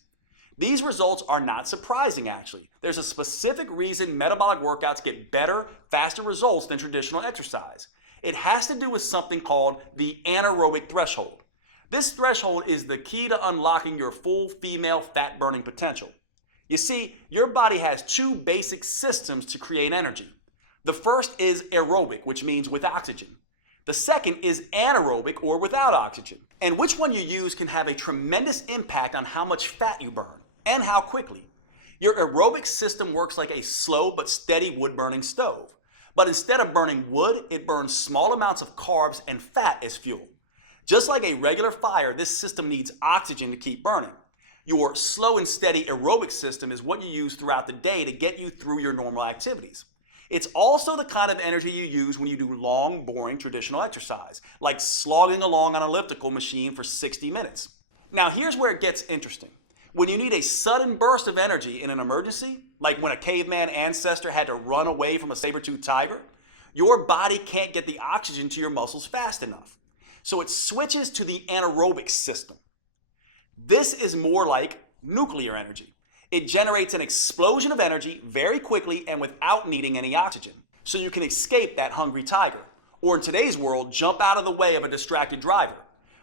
These results are not surprising, actually. There's a specific reason metabolic workouts get better, faster results than traditional exercise. It has to do with something called the anaerobic threshold. This threshold is the key to unlocking your full female fat-burning potential. You see, your body has 2 basic systems to create energy. The first is aerobic, which means with oxygen. The second is anaerobic, or without oxygen. And which one you use can have a tremendous impact on how much fat you burn and how quickly. Your aerobic system works like a slow but steady wood-burning stove. But instead of burning wood, it burns small amounts of carbs and fat as fuel. Just like a regular fire, this system needs oxygen to keep burning. Your slow and steady aerobic system is what you use throughout the day to get you through your normal activities. It's also the kind of energy you use when you do long, boring traditional exercise, like slogging along on an elliptical machine for 60 minutes. Now here's where it gets interesting. When you need a sudden burst of energy in an emergency, like when a caveman ancestor had to run away from a saber-toothed tiger, your body can't get the oxygen to your muscles fast enough. So it switches to the anaerobic system. This is more like nuclear energy. It generates an explosion of energy very quickly and without needing any oxygen. So you can escape that hungry tiger, or in today's world, jump out of the way of a distracted driver.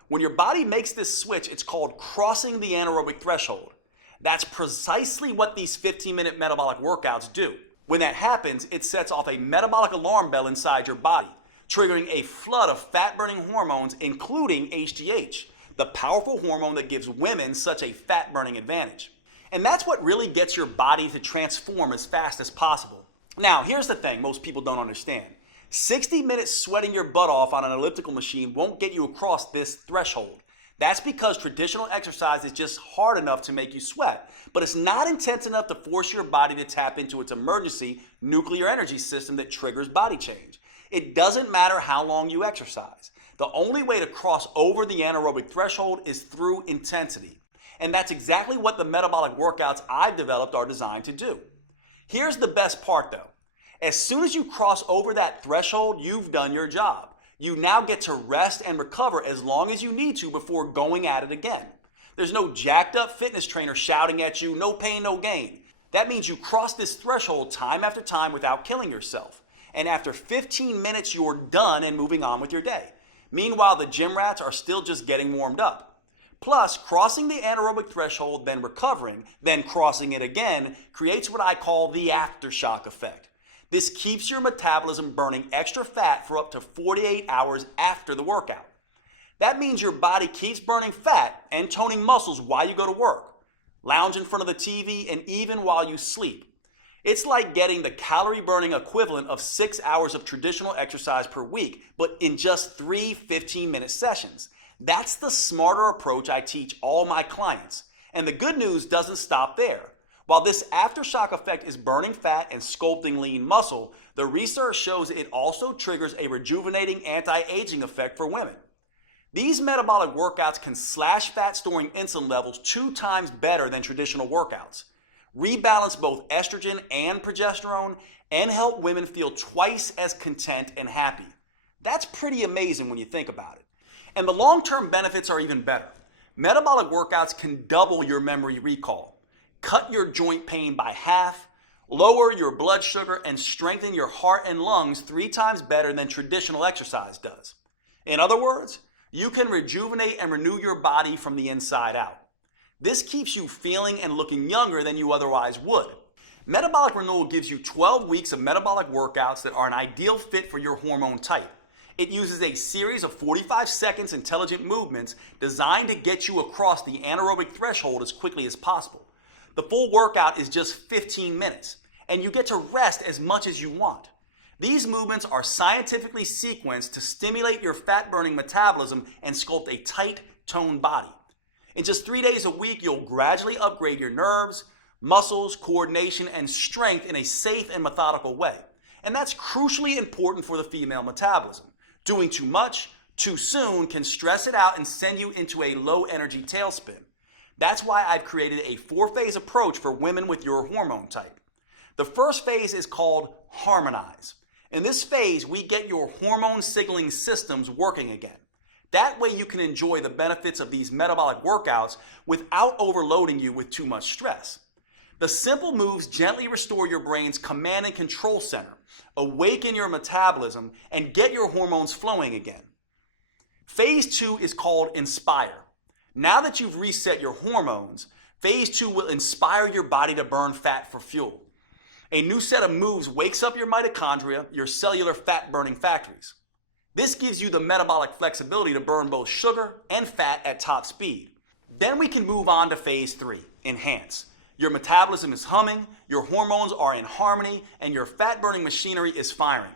When your body makes this switch, it's called crossing the anaerobic threshold. That's precisely what these 15-minute metabolic workouts do. When that happens, it sets off a metabolic alarm bell inside your body, triggering a flood of fat-burning hormones, including HGH, the powerful hormone that gives women such a fat-burning advantage. And that's what really gets your body to transform as fast as possible. Now, here's the thing most people don't understand. 60 minutes sweating your butt off on an elliptical machine won't get you across this threshold. That's because traditional exercise is just hard enough to make you sweat, but it's not intense enough to force your body to tap into its emergency nuclear energy system that triggers body change. It doesn't matter how long you exercise. The only way to cross over the anaerobic threshold is through intensity. And that's exactly what the metabolic workouts I've developed are designed to do. Here's the best part though. As soon as you cross over that threshold, you've done your job. You now get to rest and recover as long as you need to before going at it again. There's no jacked up fitness trainer shouting at you, no pain, no gain. That means you cross this threshold time after time without killing yourself. And after 15 minutes, you're done and moving on with your day. Meanwhile, the gym rats are still just getting warmed up. Plus, crossing the anaerobic threshold, then recovering, then crossing it again, creates what I call the aftershock effect. This keeps your metabolism burning extra fat for up to 48 hours after the workout. That means your body keeps burning fat and toning muscles while you go to work, lounge in front of the TV, and even while you sleep. It's like getting the calorie burning equivalent of 6 hours of traditional exercise per week, but in just 3 15-minute sessions. That's the smarter approach I teach all my clients. And the good news doesn't stop there. While this aftershock effect is burning fat and sculpting lean muscle, the research shows it also triggers a rejuvenating anti-aging effect for women. These metabolic workouts can slash fat-storing insulin levels 2 times better than traditional workouts, rebalance both estrogen and progesterone, and help women feel twice as content and happy. That's pretty amazing when you think about it. And the long-term benefits are even better. Metabolic workouts can double your memory recall, cut your joint pain by half, lower your blood sugar, and strengthen your heart and lungs 3 times better than traditional exercise does. In other words, you can rejuvenate and renew your body from the inside out. This keeps you feeling and looking younger than you otherwise would. Metabolic Renewal gives you 12 weeks of metabolic workouts that are an ideal fit for your hormone type. It uses a series of 45 seconds intelligent movements designed to get you across the anaerobic threshold as quickly as possible. The full workout is just 15 minutes, and you get to rest as much as you want. These movements are scientifically sequenced to stimulate your fat-burning metabolism and sculpt a tight, toned body. In just 3 days a week, you'll gradually upgrade your nerves, muscles, coordination, and strength in a safe and methodical way. And that's crucially important for the female metabolism. Doing too much, too soon can stress it out and send you into a low-energy tailspin. That's why I've created a 4-phase approach for women with your hormone type. The first phase is called Harmonize. In this phase, we get your hormone signaling systems working again. That way you can enjoy the benefits of these metabolic workouts without overloading you with too much stress. The simple moves gently restore your brain's command and control center, awaken your metabolism, and get your hormones flowing again. Phase 2 is called Inspire. Now that you've reset your hormones, Phase 2 will inspire your body to burn fat for fuel. A new set of moves wakes up your mitochondria, your cellular fat-burning factories. This gives you the metabolic flexibility to burn both sugar and fat at top speed. Then we can move on to Phase 3, Enhance. Your metabolism is humming, your hormones are in harmony, and your fat-burning machinery is firing.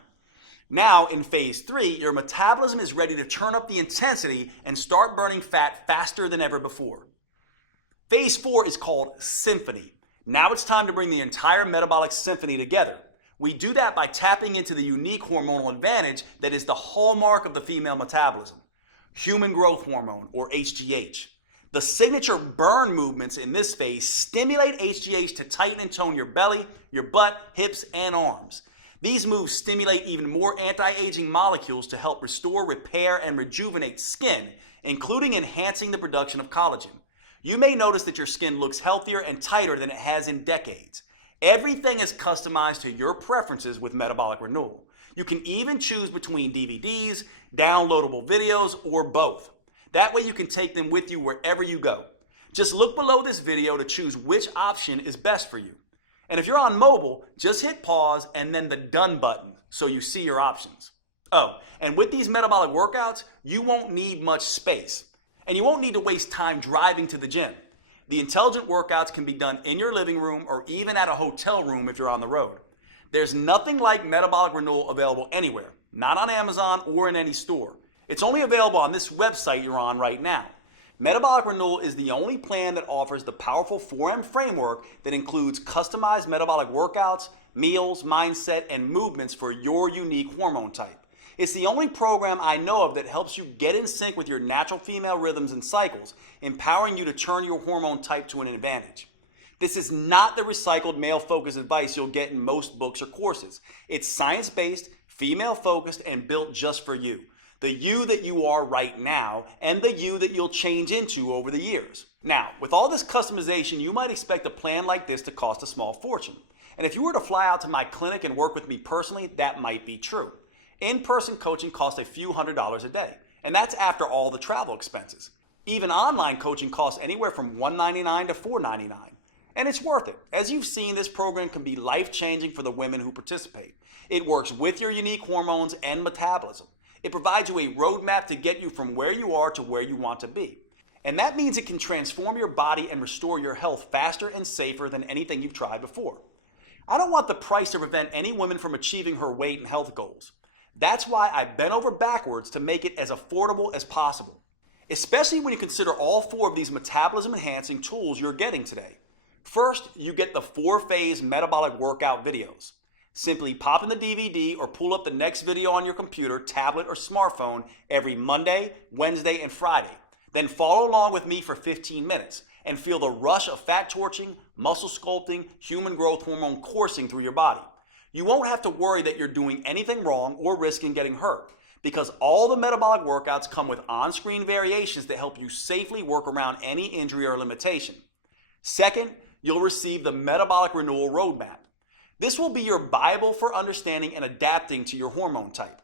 Now, in Phase 3, your metabolism is ready to turn up the intensity and start burning fat faster than ever before. Phase 4 is called Symphony. Now it's time to bring the entire metabolic symphony together. We do that by tapping into the unique hormonal advantage that is the hallmark of the female metabolism, human growth hormone, or HGH. The signature burn movements in this phase stimulate HGH to tighten and tone your belly, your butt, hips, and arms. These moves stimulate even more anti-aging molecules to help restore, repair, and rejuvenate skin, including enhancing the production of collagen. You may notice that your skin looks healthier and tighter than it has in decades. Everything is customized to your preferences with Metabolic Renewal. You can even choose between DVDs, downloadable videos, or both. That way you can take them with you wherever you go. Just look below this video to choose which option is best for you. And if you're on mobile, just hit pause and then the done button so you see your options. Oh, and with these metabolic workouts, you won't need much space. And you won't need to waste time driving to the gym. The intelligent workouts can be done in your living room or even at a hotel room if you're on the road. There's nothing like Metabolic Renewal available anywhere, not on Amazon or in any store. It's only available on this website you're on right now. Metabolic Renewal is the only plan that offers the powerful 4M framework that includes customized metabolic workouts, meals, mindset, and movements for your unique hormone type. It's the only program I know of that helps you get in sync with your natural female rhythms and cycles, empowering you to turn your hormone type to an advantage. This is not the recycled male-focused advice you'll get in most books or courses. It's science-based, female-focused, and built just for you. The you that you are right now, and the you that you'll change into over the years. Now, with all this customization, you might expect a plan like this to cost a small fortune. And if you were to fly out to my clinic and work with me personally, that might be true. In-person coaching costs a few $100s a day, and that's after all the travel expenses. Even online coaching costs anywhere from $199 to $499. And it's worth it. As you've seen, this program can be life-changing for the women who participate. It works with your unique hormones and metabolism. It provides you a roadmap to get you from where you are to where you want to be. And that means it can transform your body and restore your health faster and safer than anything you've tried before. I don't want the price to prevent any woman from achieving her weight and health goals. That's why I bent over backwards to make it as affordable as possible, especially when you consider all 4 of these metabolism-enhancing tools you're getting today. First, you get the 4-phase metabolic workout videos. Simply pop in the DVD or pull up the next video on your computer, tablet, or smartphone every Monday, Wednesday, and Friday. Then follow along with me for 15 minutes and feel the rush of fat torching, muscle sculpting, human growth hormone coursing through your body. You won't have to worry that you're doing anything wrong or risking getting hurt, because all the metabolic workouts come with on-screen variations that help you safely work around any injury or limitation. Second, you'll receive the Metabolic Renewal Roadmap. This will be your Bible for understanding and adapting to your hormone type.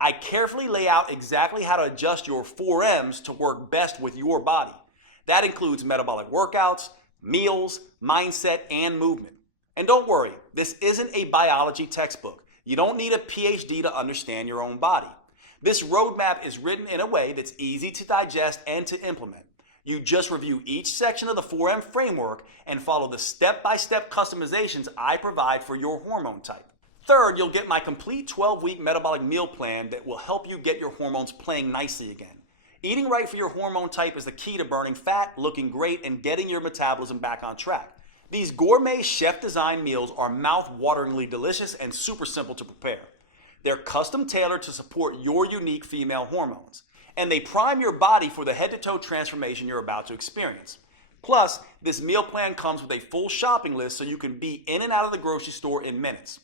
I carefully lay out exactly how to adjust your 4Ms to work best with your body. That includes metabolic workouts, meals, mindset, and movement. And don't worry, this isn't a biology textbook. You don't need a PhD to understand your own body. This roadmap is written in a way that's easy to digest and to implement. You just review each section of the 4M framework and follow the step-by-step customizations I provide for your hormone type. Third, you'll get my complete 12-week metabolic meal plan that will help you get your hormones playing nicely again. Eating right for your hormone type is the key to burning fat, looking great, and getting your metabolism back on track. These gourmet chef-designed meals are mouth-wateringly delicious and super simple to prepare. They're custom tailored to support your unique female hormones, and they prime your body for the head-to-toe transformation you're about to experience. Plus, this meal plan comes with a full shopping list so you can be in and out of the grocery store in minutes.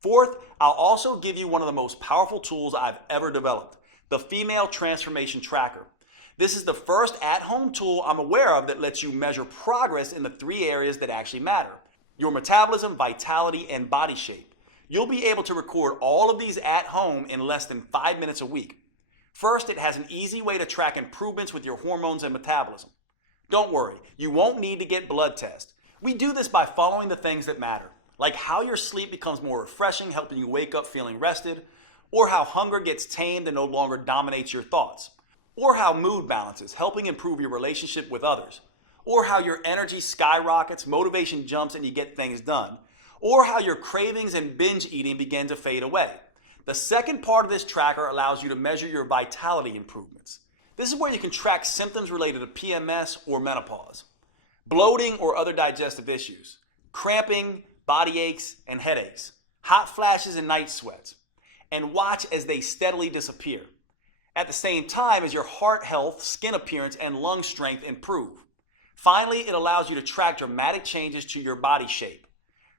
Fourth, I'll also give you one of the most powerful tools I've ever developed, the Female Transformation Tracker. This is the first at-home tool I'm aware of that lets you measure progress in the 3 areas that actually matter: your metabolism, vitality, and body shape. You'll be able to record all of these at home in less than 5 minutes a week. First, it has an easy way to track improvements with your hormones and metabolism. Don't worry, you won't need to get blood tests. We do this by following the things that matter, like how your sleep becomes more refreshing, helping you wake up feeling rested, or how hunger gets tamed and no longer dominates your thoughts, or how mood balances, helping improve your relationship with others, or how your energy skyrockets, motivation jumps, and you get things done, or how your cravings and binge eating begin to fade away. The second part of this tracker allows you to measure your vitality improvements. This is where you can track symptoms related to PMS or menopause, bloating or other digestive issues, cramping, body aches, and headaches, hot flashes and night sweats, and watch as they steadily disappear. At the same time as your heart health, skin appearance, and lung strength improve. Finally, it allows you to track dramatic changes to your body shape.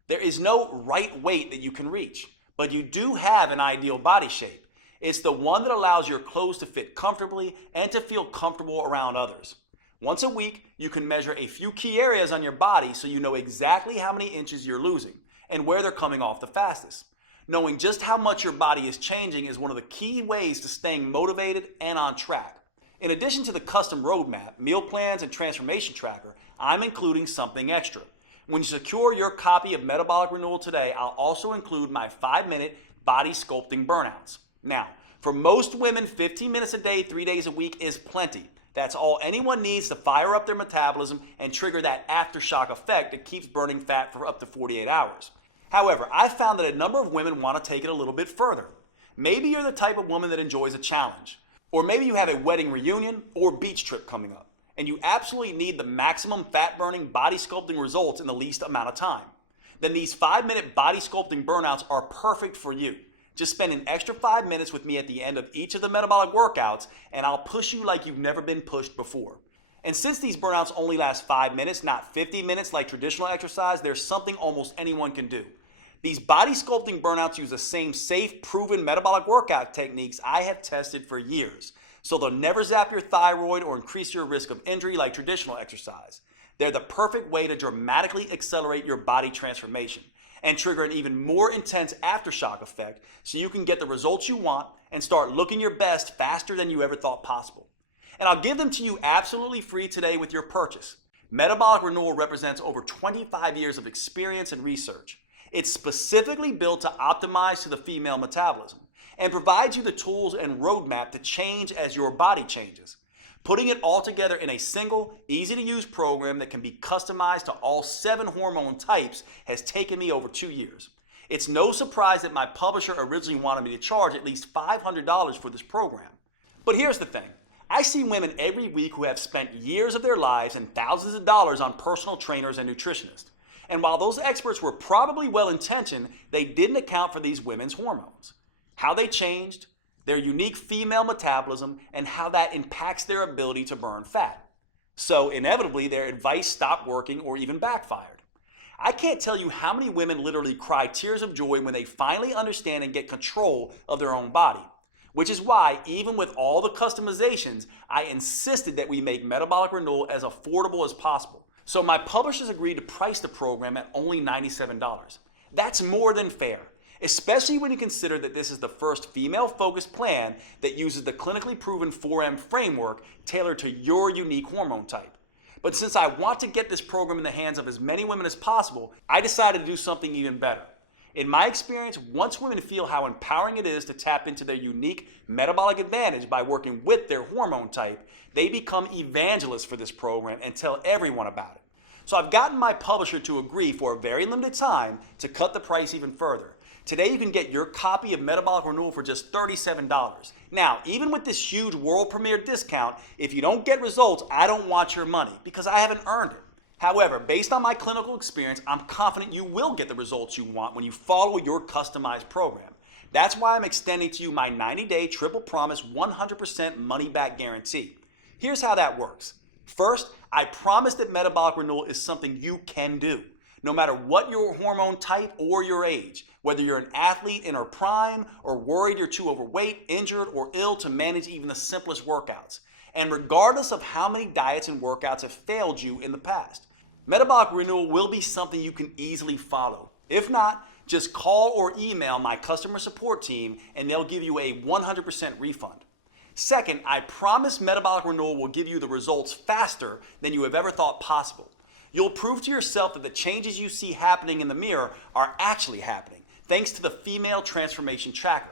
There is no right weight that you can reach, but you do have an ideal body shape. It's the one that allows your clothes to fit comfortably and to feel comfortable around others. Once a week, you can measure a few key areas on your body so you know exactly how many inches you're losing and where they're coming off the fastest. Knowing just how much your body is changing is one of the key ways to staying motivated and on track. In addition to the custom roadmap, meal plans, and transformation tracker, I'm including something extra. When you secure your copy of Metabolic Renewal today, I'll also include my 5-minute body sculpting burnouts. Now, for most women, 15 minutes a day, 3 days a week is plenty. That's all anyone needs to fire up their metabolism and trigger that aftershock effect that keeps burning fat for up to 48 hours. However, I've found that a number of women want to take it a little bit further. Maybe you're the type of woman that enjoys a challenge, or maybe you have a wedding reunion or beach trip coming up, and you absolutely need the maximum fat-burning, body sculpting results in the least amount of time. Then these 5-minute body sculpting burnouts are perfect for you. Just spend an extra 5 minutes with me at the end of each of the metabolic workouts, and I'll push you like you've never been pushed before. And since these burnouts only last 5 minutes, not 50 minutes like traditional exercise, there's something almost anyone can do. These body sculpting burnouts use the same safe, proven metabolic workout techniques I have tested for years. So they'll never zap your thyroid or increase your risk of injury like traditional exercise. They're the perfect way to dramatically accelerate your body transformation and trigger an even more intense aftershock effect so you can get the results you want and start looking your best faster than you ever thought possible. And I'll give them to you absolutely free today with your purchase. Metabolic Renewal represents over 25 years of experience and research. It's specifically built to optimize to the female metabolism and provides you the tools and roadmap to change as your body changes. Putting it all together in a single, easy-to-use program that can be customized to all 7 hormone types has taken me over 2 years. It's no surprise that my publisher originally wanted me to charge at least $500 for this program. But here's the thing. I I see women every week who have spent years of their lives and thousands of dollars on personal trainers and nutritionists. And while those experts were probably well-intentioned, they didn't account for these women's hormones, how they changed, their unique female metabolism, and how that impacts their ability to burn fat. So inevitably, their advice stopped working or even backfired. I can't tell you how many women literally cry tears of joy when they finally understand and get control of their own body. Which is why, even with all the customizations, I insisted that we make Metabolic Renewal as affordable as possible. So my publishers agreed to price the program at only $97. That's more than fair, especially when you consider that this is the first female-focused plan that uses the clinically proven 4M framework tailored to your unique hormone type. But since I want to get this program in the hands of as many women as possible, I decided to do something even better. In my experience, once women feel how empowering it is to tap into their unique metabolic advantage by working with their hormone type, they become evangelists for this program and tell everyone about it. So I've gotten my publisher to agree for a very limited time to cut the price even further. Today you can get your copy of Metabolic Renewal for just $37. Now, even with this huge world premiere discount, if you don't get results, I don't want your money because I haven't earned it. However, based on my clinical experience, I'm confident you will get the results you want when you follow your customized program. That's why I'm extending to you my 90-day triple promise 100% money-back guarantee. Here's how that works. First, I promise that Metabolic Renewal is something you can do, no matter what your hormone type or your age, whether you're an athlete in her prime or worried you're too overweight, injured, or ill to manage even the simplest workouts. And regardless of how many diets and workouts have failed you in the past. Metabolic Renewal will be something you can easily follow. If not, just call or email my customer support team and they'll give you a 100% refund. Second, I promise Metabolic Renewal will give you the results faster than you have ever thought possible. You'll prove to yourself that the changes you see happening in the mirror are actually happening, thanks to the Female Transformation Tracker.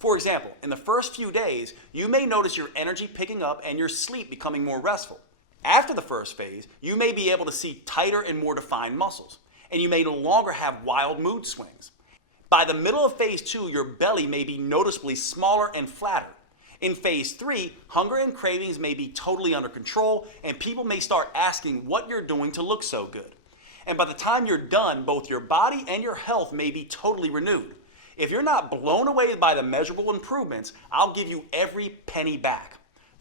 For example, in the first few days, you may notice your energy picking up and your sleep becoming more restful. After the first phase, you may be able to see tighter and more defined muscles, and you may no longer have wild mood swings. By the middle of phase 2, your belly may be noticeably smaller and flatter. In phase 3, hunger and cravings may be totally under control, and people may start asking what you're doing to look so good. And by the time you're done, both your body and your health may be totally renewed. If you're not blown away by the measurable improvements, I'll give you every penny back.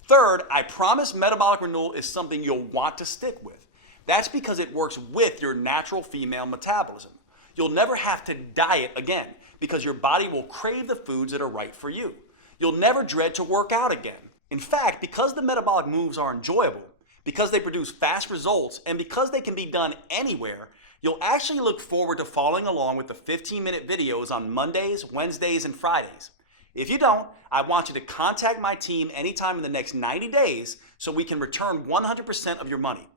Third, I promise Metabolic Renewal is something you'll want to stick with. That's because it works with your natural female metabolism. You'll never have to diet again because your body will crave the foods that are right for you. You'll never dread to work out again. In fact, because the metabolic moves are enjoyable, because they produce fast results, and because they can be done anywhere, you'll actually look forward to following along with the 15-minute videos on Mondays, Wednesdays, and Fridays. If you don't, I want you to contact my team anytime in the next 90 days so we can return 100% of your money.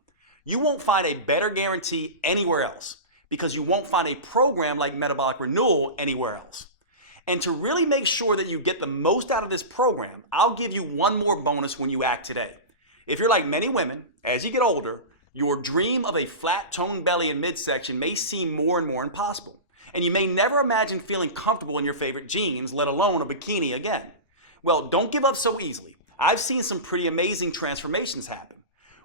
You won't find a better guarantee anywhere else because you won't find a program like Metabolic Renewal anywhere else. And to really make sure that you get the most out of this program, I'll give you one more bonus when you act today. If you're like many women, as you get older, your dream of a flat toned belly and midsection may seem more and more impossible. And you may never imagine feeling comfortable in your favorite jeans, let alone a bikini again. Well, don't give up so easily. I've seen some pretty amazing transformations happen.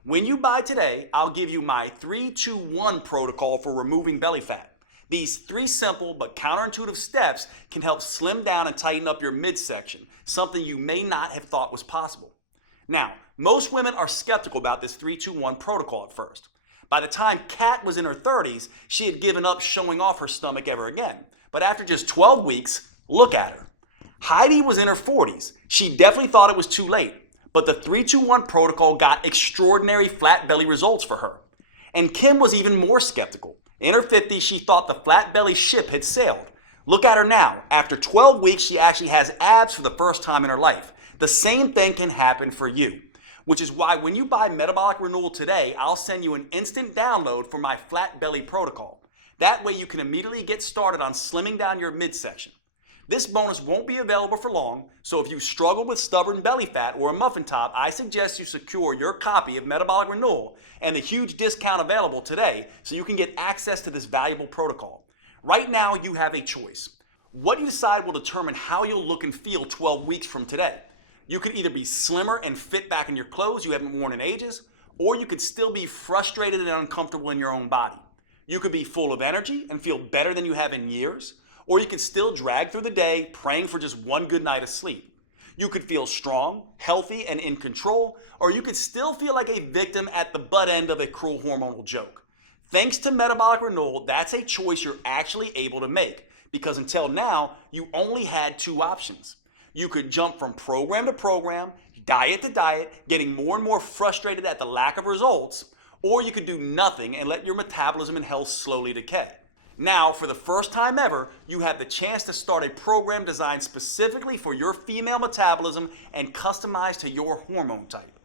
When you buy today, I'll give you my 3-2-1 protocol for removing belly fat. These 3 simple but counterintuitive steps can help slim down and tighten up your midsection, something you may not have thought was possible. Now, most women are skeptical about this 3-2-1 protocol at first. By the time Kat was in her 30s, she had given up showing off her stomach ever again. But after just 12 weeks, look at her. Heidi was in her 40s. She definitely thought it was too late. But the 3-2-1 protocol got extraordinary flat belly results for her. And Kim was even more skeptical. In her 50s, she thought the flat belly ship had sailed. Look at her now. After 12 weeks, she actually has abs for the first time in her life. The same thing can happen for you. Which is why when you buy Metabolic Renewal today, I'll send you an instant download for my flat belly protocol. That way you can immediately get started on slimming down your midsection. This bonus won't be available for long, so if you struggle with stubborn belly fat or a muffin top, I suggest you secure your copy of Metabolic Renewal and the huge discount available today so you can get access to this valuable protocol. Right now, you have a choice. What you decide will determine how you'll look and feel 12 weeks from today. You could either be slimmer and fit back in your clothes you haven't worn in ages, or you could still be frustrated and uncomfortable in your own body. You could be full of energy and feel better than you have in years, or you could still drag through the day praying for just one good night of sleep. You could feel strong, healthy, and in control, or you could still feel like a victim at the butt end of a cruel hormonal joke. Thanks to Metabolic Renewal, that's a choice you're actually able to make, because until now, you only had two options. You could jump from program to program, diet to diet, getting more and more frustrated at the lack of results, or you could do nothing and let your metabolism and health slowly decay. Now, for the first time ever, you have the chance to start a program designed specifically for your female metabolism and customized to your hormone type.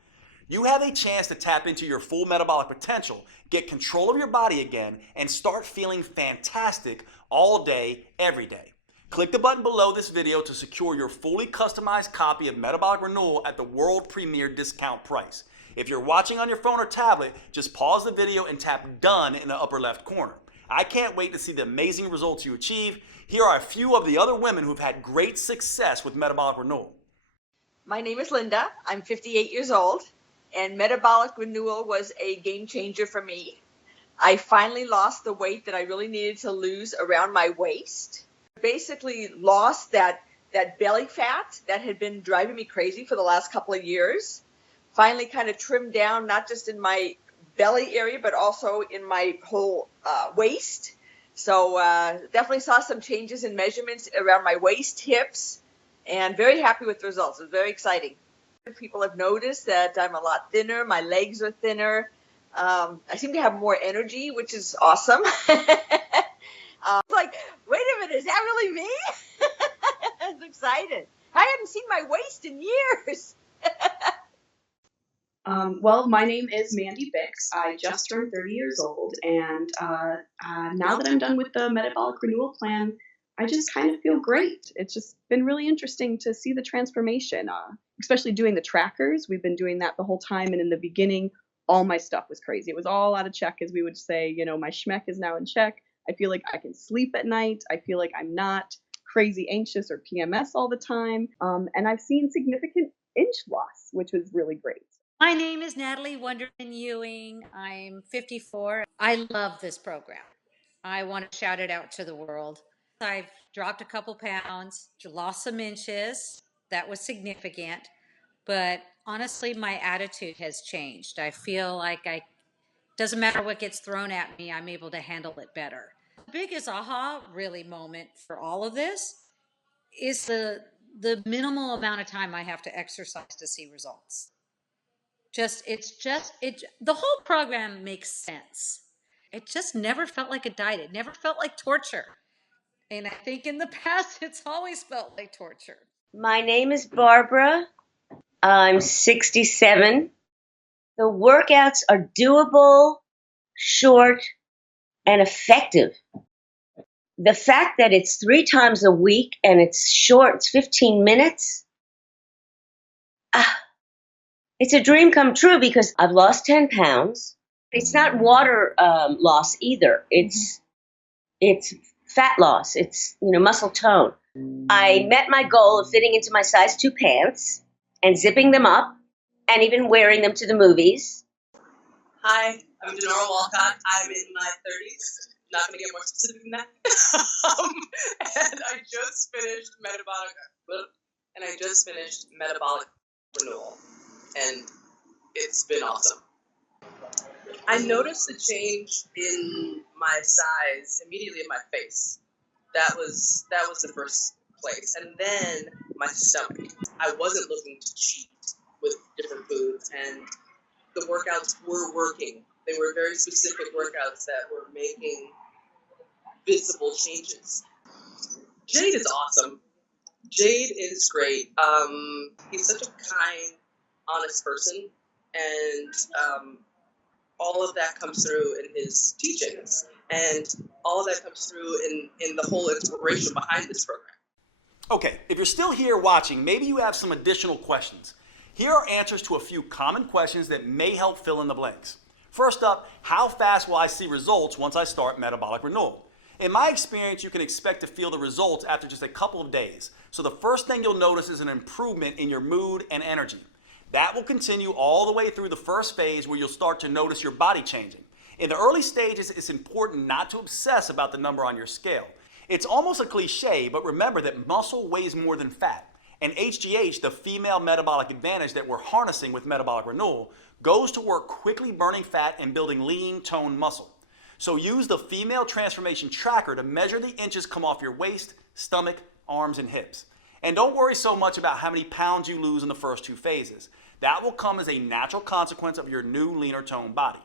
You have a chance to tap into your full metabolic potential, get control of your body again, and start feeling fantastic all day, every day. Click the button below this video to secure your fully customized copy of Metabolic Renewal at the world premiere discount price. If you're watching on your phone or tablet, just pause the video and tap Done in the upper left corner. I can't wait to see the amazing results you achieve. Here are a few of the other women who've had great success with Metabolic Renewal. My name is Linda. I'm 58 years old, and Metabolic Renewal was a game changer for me. I finally lost the weight that I really needed to lose around my waist. Basically lost that belly fat that had been driving me crazy for the last couple of years. Finally kind of trimmed down, not just in my belly area, but also in my whole waist. So definitely saw some changes in measurements around my waist, hips, and very happy with the results. It was very exciting. People have noticed that I'm a lot thinner. My legs are thinner. I seem to have more energy, which is awesome. Like, wait a minute, is that really me? I was excited. I hadn't seen my waist in years. Well, my name is Mandy Bix. I just turned 30 years old, and now that I'm done with the Metabolic Renewal Plan, I just kind of feel great. It's just been really interesting to see the transformation, especially doing the trackers. We've been doing that the whole time, and in the beginning, all my stuff was crazy. It was all out of check, as we would say. You know, my schmeck is now in check. I feel like I can sleep at night. I feel like I'm not crazy anxious or PMS all the time. And I've seen significant inch loss, which was really great. My name is Natalie Wonderman Ewing. I'm 54. I love this program. I want to shout it out to the world. I've dropped a couple pounds, lost some inches. That was significant. But honestly, my attitude has changed. I feel like doesn't matter what gets thrown at me, I'm able to handle it better. The biggest aha really moment for all of this is the minimal amount of time I have to exercise to see results. The whole program makes sense. It just never felt like a diet. It never felt like torture. And I think in the past, it's always felt like torture. My name is Barbara. I'm 67. The workouts are doable, short, and effective. The fact that it's 3 times a week and it's short, it's 15 minutes. It's a dream come true because I've lost 10 pounds. It's not water loss either. It's fat loss. It's, muscle tone. I met my goal of fitting into my size 2 pants and zipping them up and even wearing them to the movies. Hi, I'm Denora Walcott. I'm in my 30s. Not going to get more specific than that. And I just finished Metabolic Renewal. And it's been awesome. I noticed the change in my size immediately in my face. That was the first place. And then my stomach. I wasn't looking to cheat with different foods, and the workouts were working. They were very specific workouts that were making visible changes. Jade is awesome. Jade is great. He's such a kind, honest person, and all of that comes through in his teachings, and all of that comes through in the whole inspiration behind this program. Okay, if you're still here watching, maybe you have some additional questions. Here are answers to a few common questions that may help fill in the blanks. First up, how fast will I see results once I start Metabolic Renewal? In my experience, you can expect to feel the results after just a couple of days. So the first thing you'll notice is an improvement in your mood and energy. That will continue all the way through the first phase where you'll start to notice your body changing. In the early stages, it's important not to obsess about the number on your scale. It's almost a cliche, but remember that muscle weighs more than fat. And HGH, the female metabolic advantage that we're harnessing with Metabolic Renewal, goes to work quickly burning fat and building lean, toned muscle. So use the female transformation tracker to measure the inches come off your waist, stomach, arms, and hips. And don't worry so much about how many pounds you lose in the first two phases. That will come as a natural consequence of your new, leaner toned body.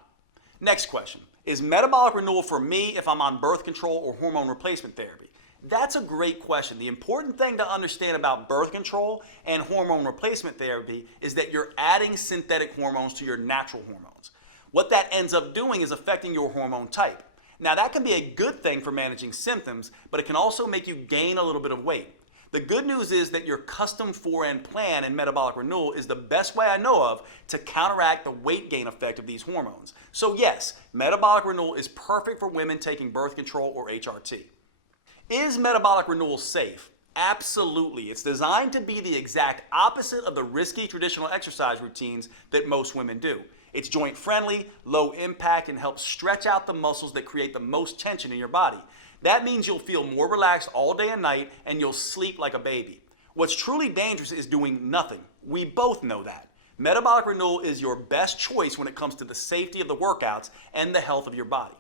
Next question. Is Metabolic Renewal for me if I'm on birth control or hormone replacement therapy? That's a great question. The important thing to understand about birth control and hormone replacement therapy is that you're adding synthetic hormones to your natural hormones. What that ends up doing is affecting your hormone type. Now, that can be a good thing for managing symptoms, but it can also make you gain a little bit of weight. The good news is that your custom 4N plan in Metabolic Renewal is the best way I know of to counteract the weight gain effect of these hormones. So yes, Metabolic Renewal is perfect for women taking birth control or HRT. Is Metabolic Renewal safe? Absolutely. It's designed to be the exact opposite of the risky traditional exercise routines that most women do. It's joint friendly, low impact, and helps stretch out the muscles that create the most tension in your body. That means you'll feel more relaxed all day and night, and you'll sleep like a baby. What's truly dangerous is doing nothing. We both know that. Metabolic Renewal is your best choice when it comes to the safety of the workouts and the health of your body.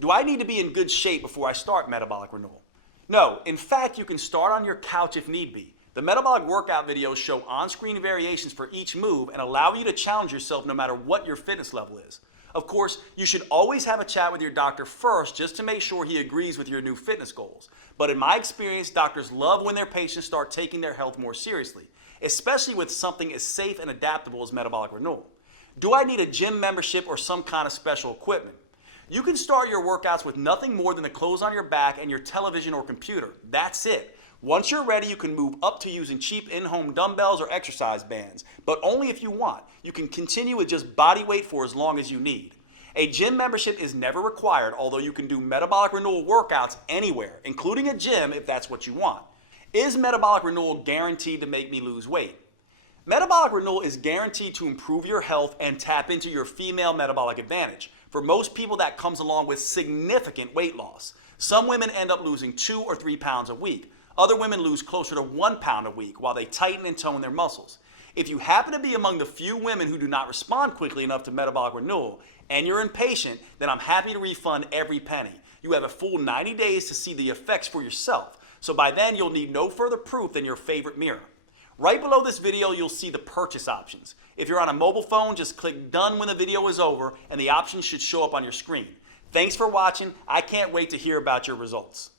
Do I need to be in good shape before I start Metabolic Renewal? No, in fact, you can start on your couch if need be. The metabolic workout videos show on-screen variations for each move and allow you to challenge yourself no matter what your fitness level is. Of course, you should always have a chat with your doctor first just to make sure he agrees with your new fitness goals. But in my experience, doctors love when their patients start taking their health more seriously, especially with something as safe and adaptable as Metabolic Renewal. Do I need a gym membership or some kind of special equipment? You can start your workouts with nothing more than the clothes on your back and your television or computer. That's it. Once you're ready, you can move up to using cheap in-home dumbbells or exercise bands, but only if you want. You can continue with just body weight for as long as you need. A gym membership is never required, although you can do Metabolic Renewal workouts anywhere, including a gym if that's what you want. Is Metabolic Renewal guaranteed to make me lose weight? Metabolic Renewal is guaranteed to improve your health and tap into your female metabolic advantage. For most people, that comes along with significant weight loss. Some women end up losing 2 or 3 pounds a week. Other women lose closer to 1 pound a week while they tighten and tone their muscles. If you happen to be among the few women who do not respond quickly enough to Metabolic Renewal and you're impatient, then I'm happy to refund every penny. You have a full 90 days to see the effects for yourself. So by then, you'll need no further proof than your favorite mirror. Right below this video, you'll see the purchase options. If you're on a mobile phone, just click done when the video is over and the options should show up on your screen. Thanks for watching. I can't wait to hear about your results.